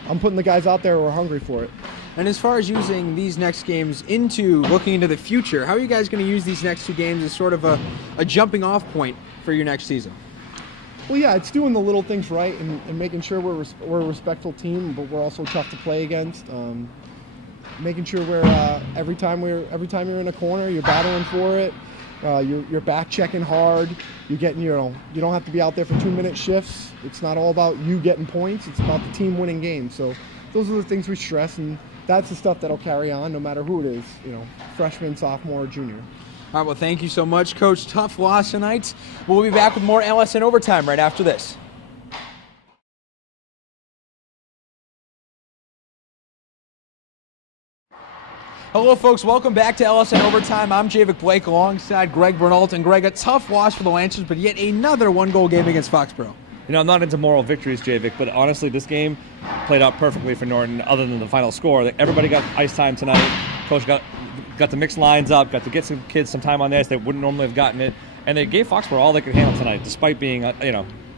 I'm putting the guys out there who are hungry for it. And as far as using these next games looking into the future, how are you guys going to use these next 2 games as sort of a jumping off point for your next season? Well, yeah, it's doing the little things right and making sure we're a respectful team, but we're also tough to play against. Making sure every time you're in a corner, you're battling for it. You're back checking hard. You're getting, you don't have to be out there for 2-minute shifts. It's not all about you getting points. It's about the team winning games. So those are the things we stress, and that's the stuff that'll carry on no matter who it is, freshman, sophomore, or junior. All right, well, thank you so much, Coach. Tough loss tonight. We'll be back with more LSN Overtime right after this. Hello, folks. Welcome back to LSN Overtime. I'm Javik Blake alongside Greg Bernalt. And Greg, a tough loss for the Lancers, but yet another one-goal game against Foxboro. I'm not into moral victories, Javik, but honestly, this game played out perfectly for Norton other than the final score. Everybody got ice time tonight. Coach got to mix lines up, got to get some kids some time on the ice that wouldn't normally have gotten it. And they gave Foxboro all they could handle tonight, despite being,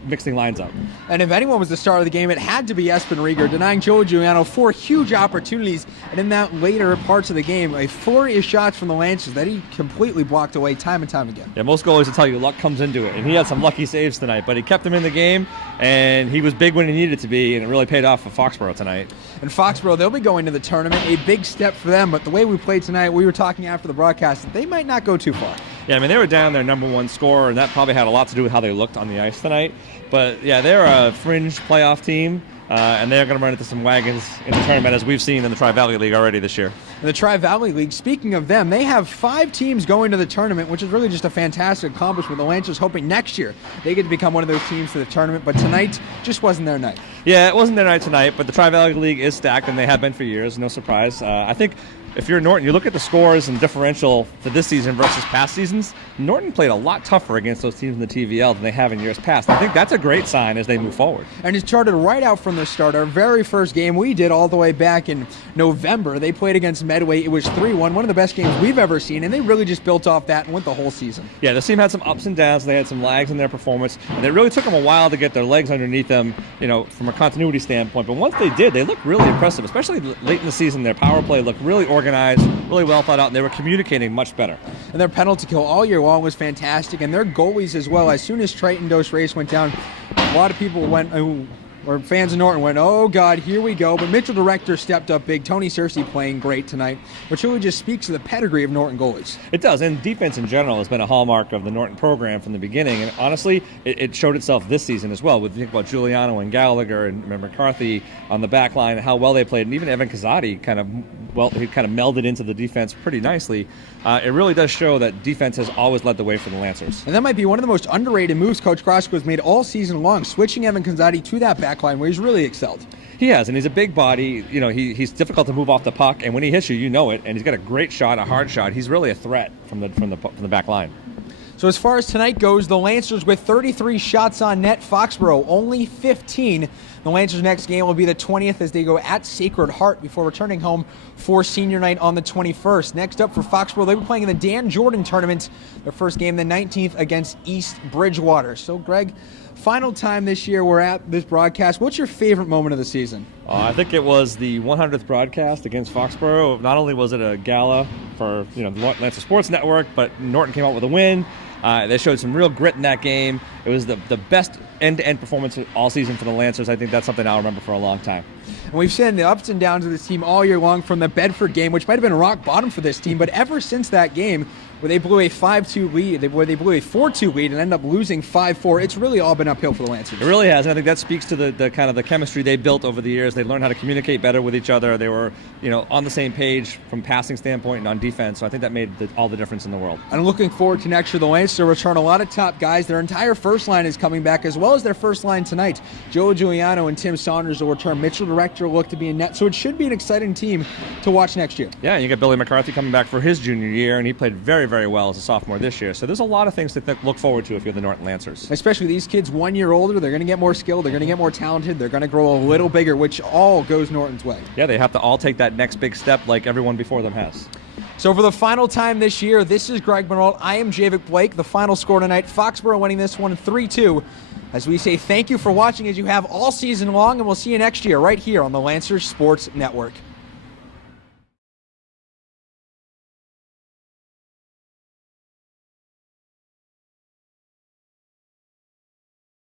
mixing lines up. And if anyone was the star of the game, it had to be Espen Rieger, denying Joe Giuliano 4 huge opportunities. And in that later parts of the game, a flurry of shots from the Lancers that he completely blocked away time and time again. Yeah, most goalies will tell you luck comes into it. And he had some lucky saves tonight, but he kept them in the game, and he was big when he needed to be, and it really paid off for Foxboro tonight. And Foxboro, they'll be going to the tournament, a big step for them. But the way we played tonight, we were talking after the broadcast, they might not go too far. Yeah, they were down their number one scorer, and that probably had a lot to do with how they looked on the ice tonight. But, yeah, they're a fringe playoff team, and they're going to run into some wagons in the tournament, as we've seen in the Tri-Valley League already this year. In the Tri-Valley League, speaking of them, they have 5 teams going to the tournament, which is really just a fantastic accomplishment. The Lancers hoping next year they get to become one of those teams to the tournament, but tonight just wasn't their night. Yeah, it wasn't their night tonight, but the Tri-Valley League is stacked, and they have been for years, no surprise. I think if you're Norton, you look at the scores and differential for this season versus past seasons, Norton played a lot tougher against those teams in the TVL than they have in years past. I think that's a great sign as they move forward. And it started right out from the start. Our very first game we did all the way back in November, they played against Medway. It was 3-1, one of the best games we've ever seen, and they really just built off that and went the whole season. Yeah, this team had some ups and downs. They had some lags in their performance, and it really took them a while to get their legs underneath them, from a continuity standpoint. But once they did, they looked really impressive, especially late in the season. Their power play looked really organized, really well thought out, and they were communicating much better. And their penalty kill all year long was fantastic, and their goalies as well. As soon as Triton Dos Reyes went down, a lot of people went, or fans of Norton went, oh God, here we go. But Mitchell Director stepped up big. Tony Searcy playing great tonight, which really just speaks to the pedigree of Norton goalies. It does, and defense in general has been a hallmark of the Norton program from the beginning. And honestly, it showed itself this season as well. When you think about Giuliano and Gallagher and McCarthy on the back line, how well they played, and even Evan Kazadi he kind of melded into the defense pretty nicely. It really does show that defense has always led the way for the Lancers. And that might be one of the most underrated moves Coach Grosko has made all season long, switching Evan Kazadi to that back line where he's really excelled. He has, and he's a big body. He's difficult to move off the puck, and when he hits you, you know it. And he's got a great shot, a hard shot. He's really a threat from the back line. So as far as tonight goes, the Lancers with 33 shots on net, Foxboro only 15. The Lancers' next game will be the 20th as they go at Sacred Heart before returning home for senior night on the 21st. Next up for Foxboro, they'll be playing in the Dan Jordan tournament. Their first game the 19th against East Bridgewater. So Greg, final time this year we're at this broadcast. What's your favorite moment of the season? I think it was the 100th broadcast against Foxboro. Not only was it a gala for the Lancer Sports Network, but Norton came out with a win. They showed some real grit in that game. It was the best end-to-end performance all season for the Lancers. I think that's something I'll remember for a long time. And we've seen the ups and downs of this team all year long, from the Bedford game, which might have been rock bottom for this team, but ever since that game where they blew a 5-2 lead, where they blew a 4-2 lead and ended up losing 5-4, it's really all been uphill for the Lancers. It really has, and I think that speaks to the kind of the chemistry they built over the years. They learned how to communicate better with each other. They were, on the same page from passing standpoint and on defense, so I think that made all the difference in the world. And I'm looking forward to next year. The Lancers return a lot of top guys. Their entire first line is coming back, as well as their first line tonight. Joe Giuliano and Tim Saunders will return. Mitchell Director will look to be in net, so it should be an exciting team to watch next year. Yeah, and you got Billy McCarthy coming back for his junior year, and he played very, very well as a sophomore this year. So there's a lot of things to look forward to if you're the Norton Lancers. Especially these kids 1 year older, they're going to get more skilled, they're going to get more talented, they're going to grow a little bigger, which all goes Norton's way. Yeah, they have to all take that next big step like everyone before them has. So for the final time this year, this is Greg Bernalt. I am Javik Blake. The final score tonight, Foxboro winning this one 3-2. As we say thank you for watching as you have all season long, and we'll see you next year right here on the Lancers Sports Network.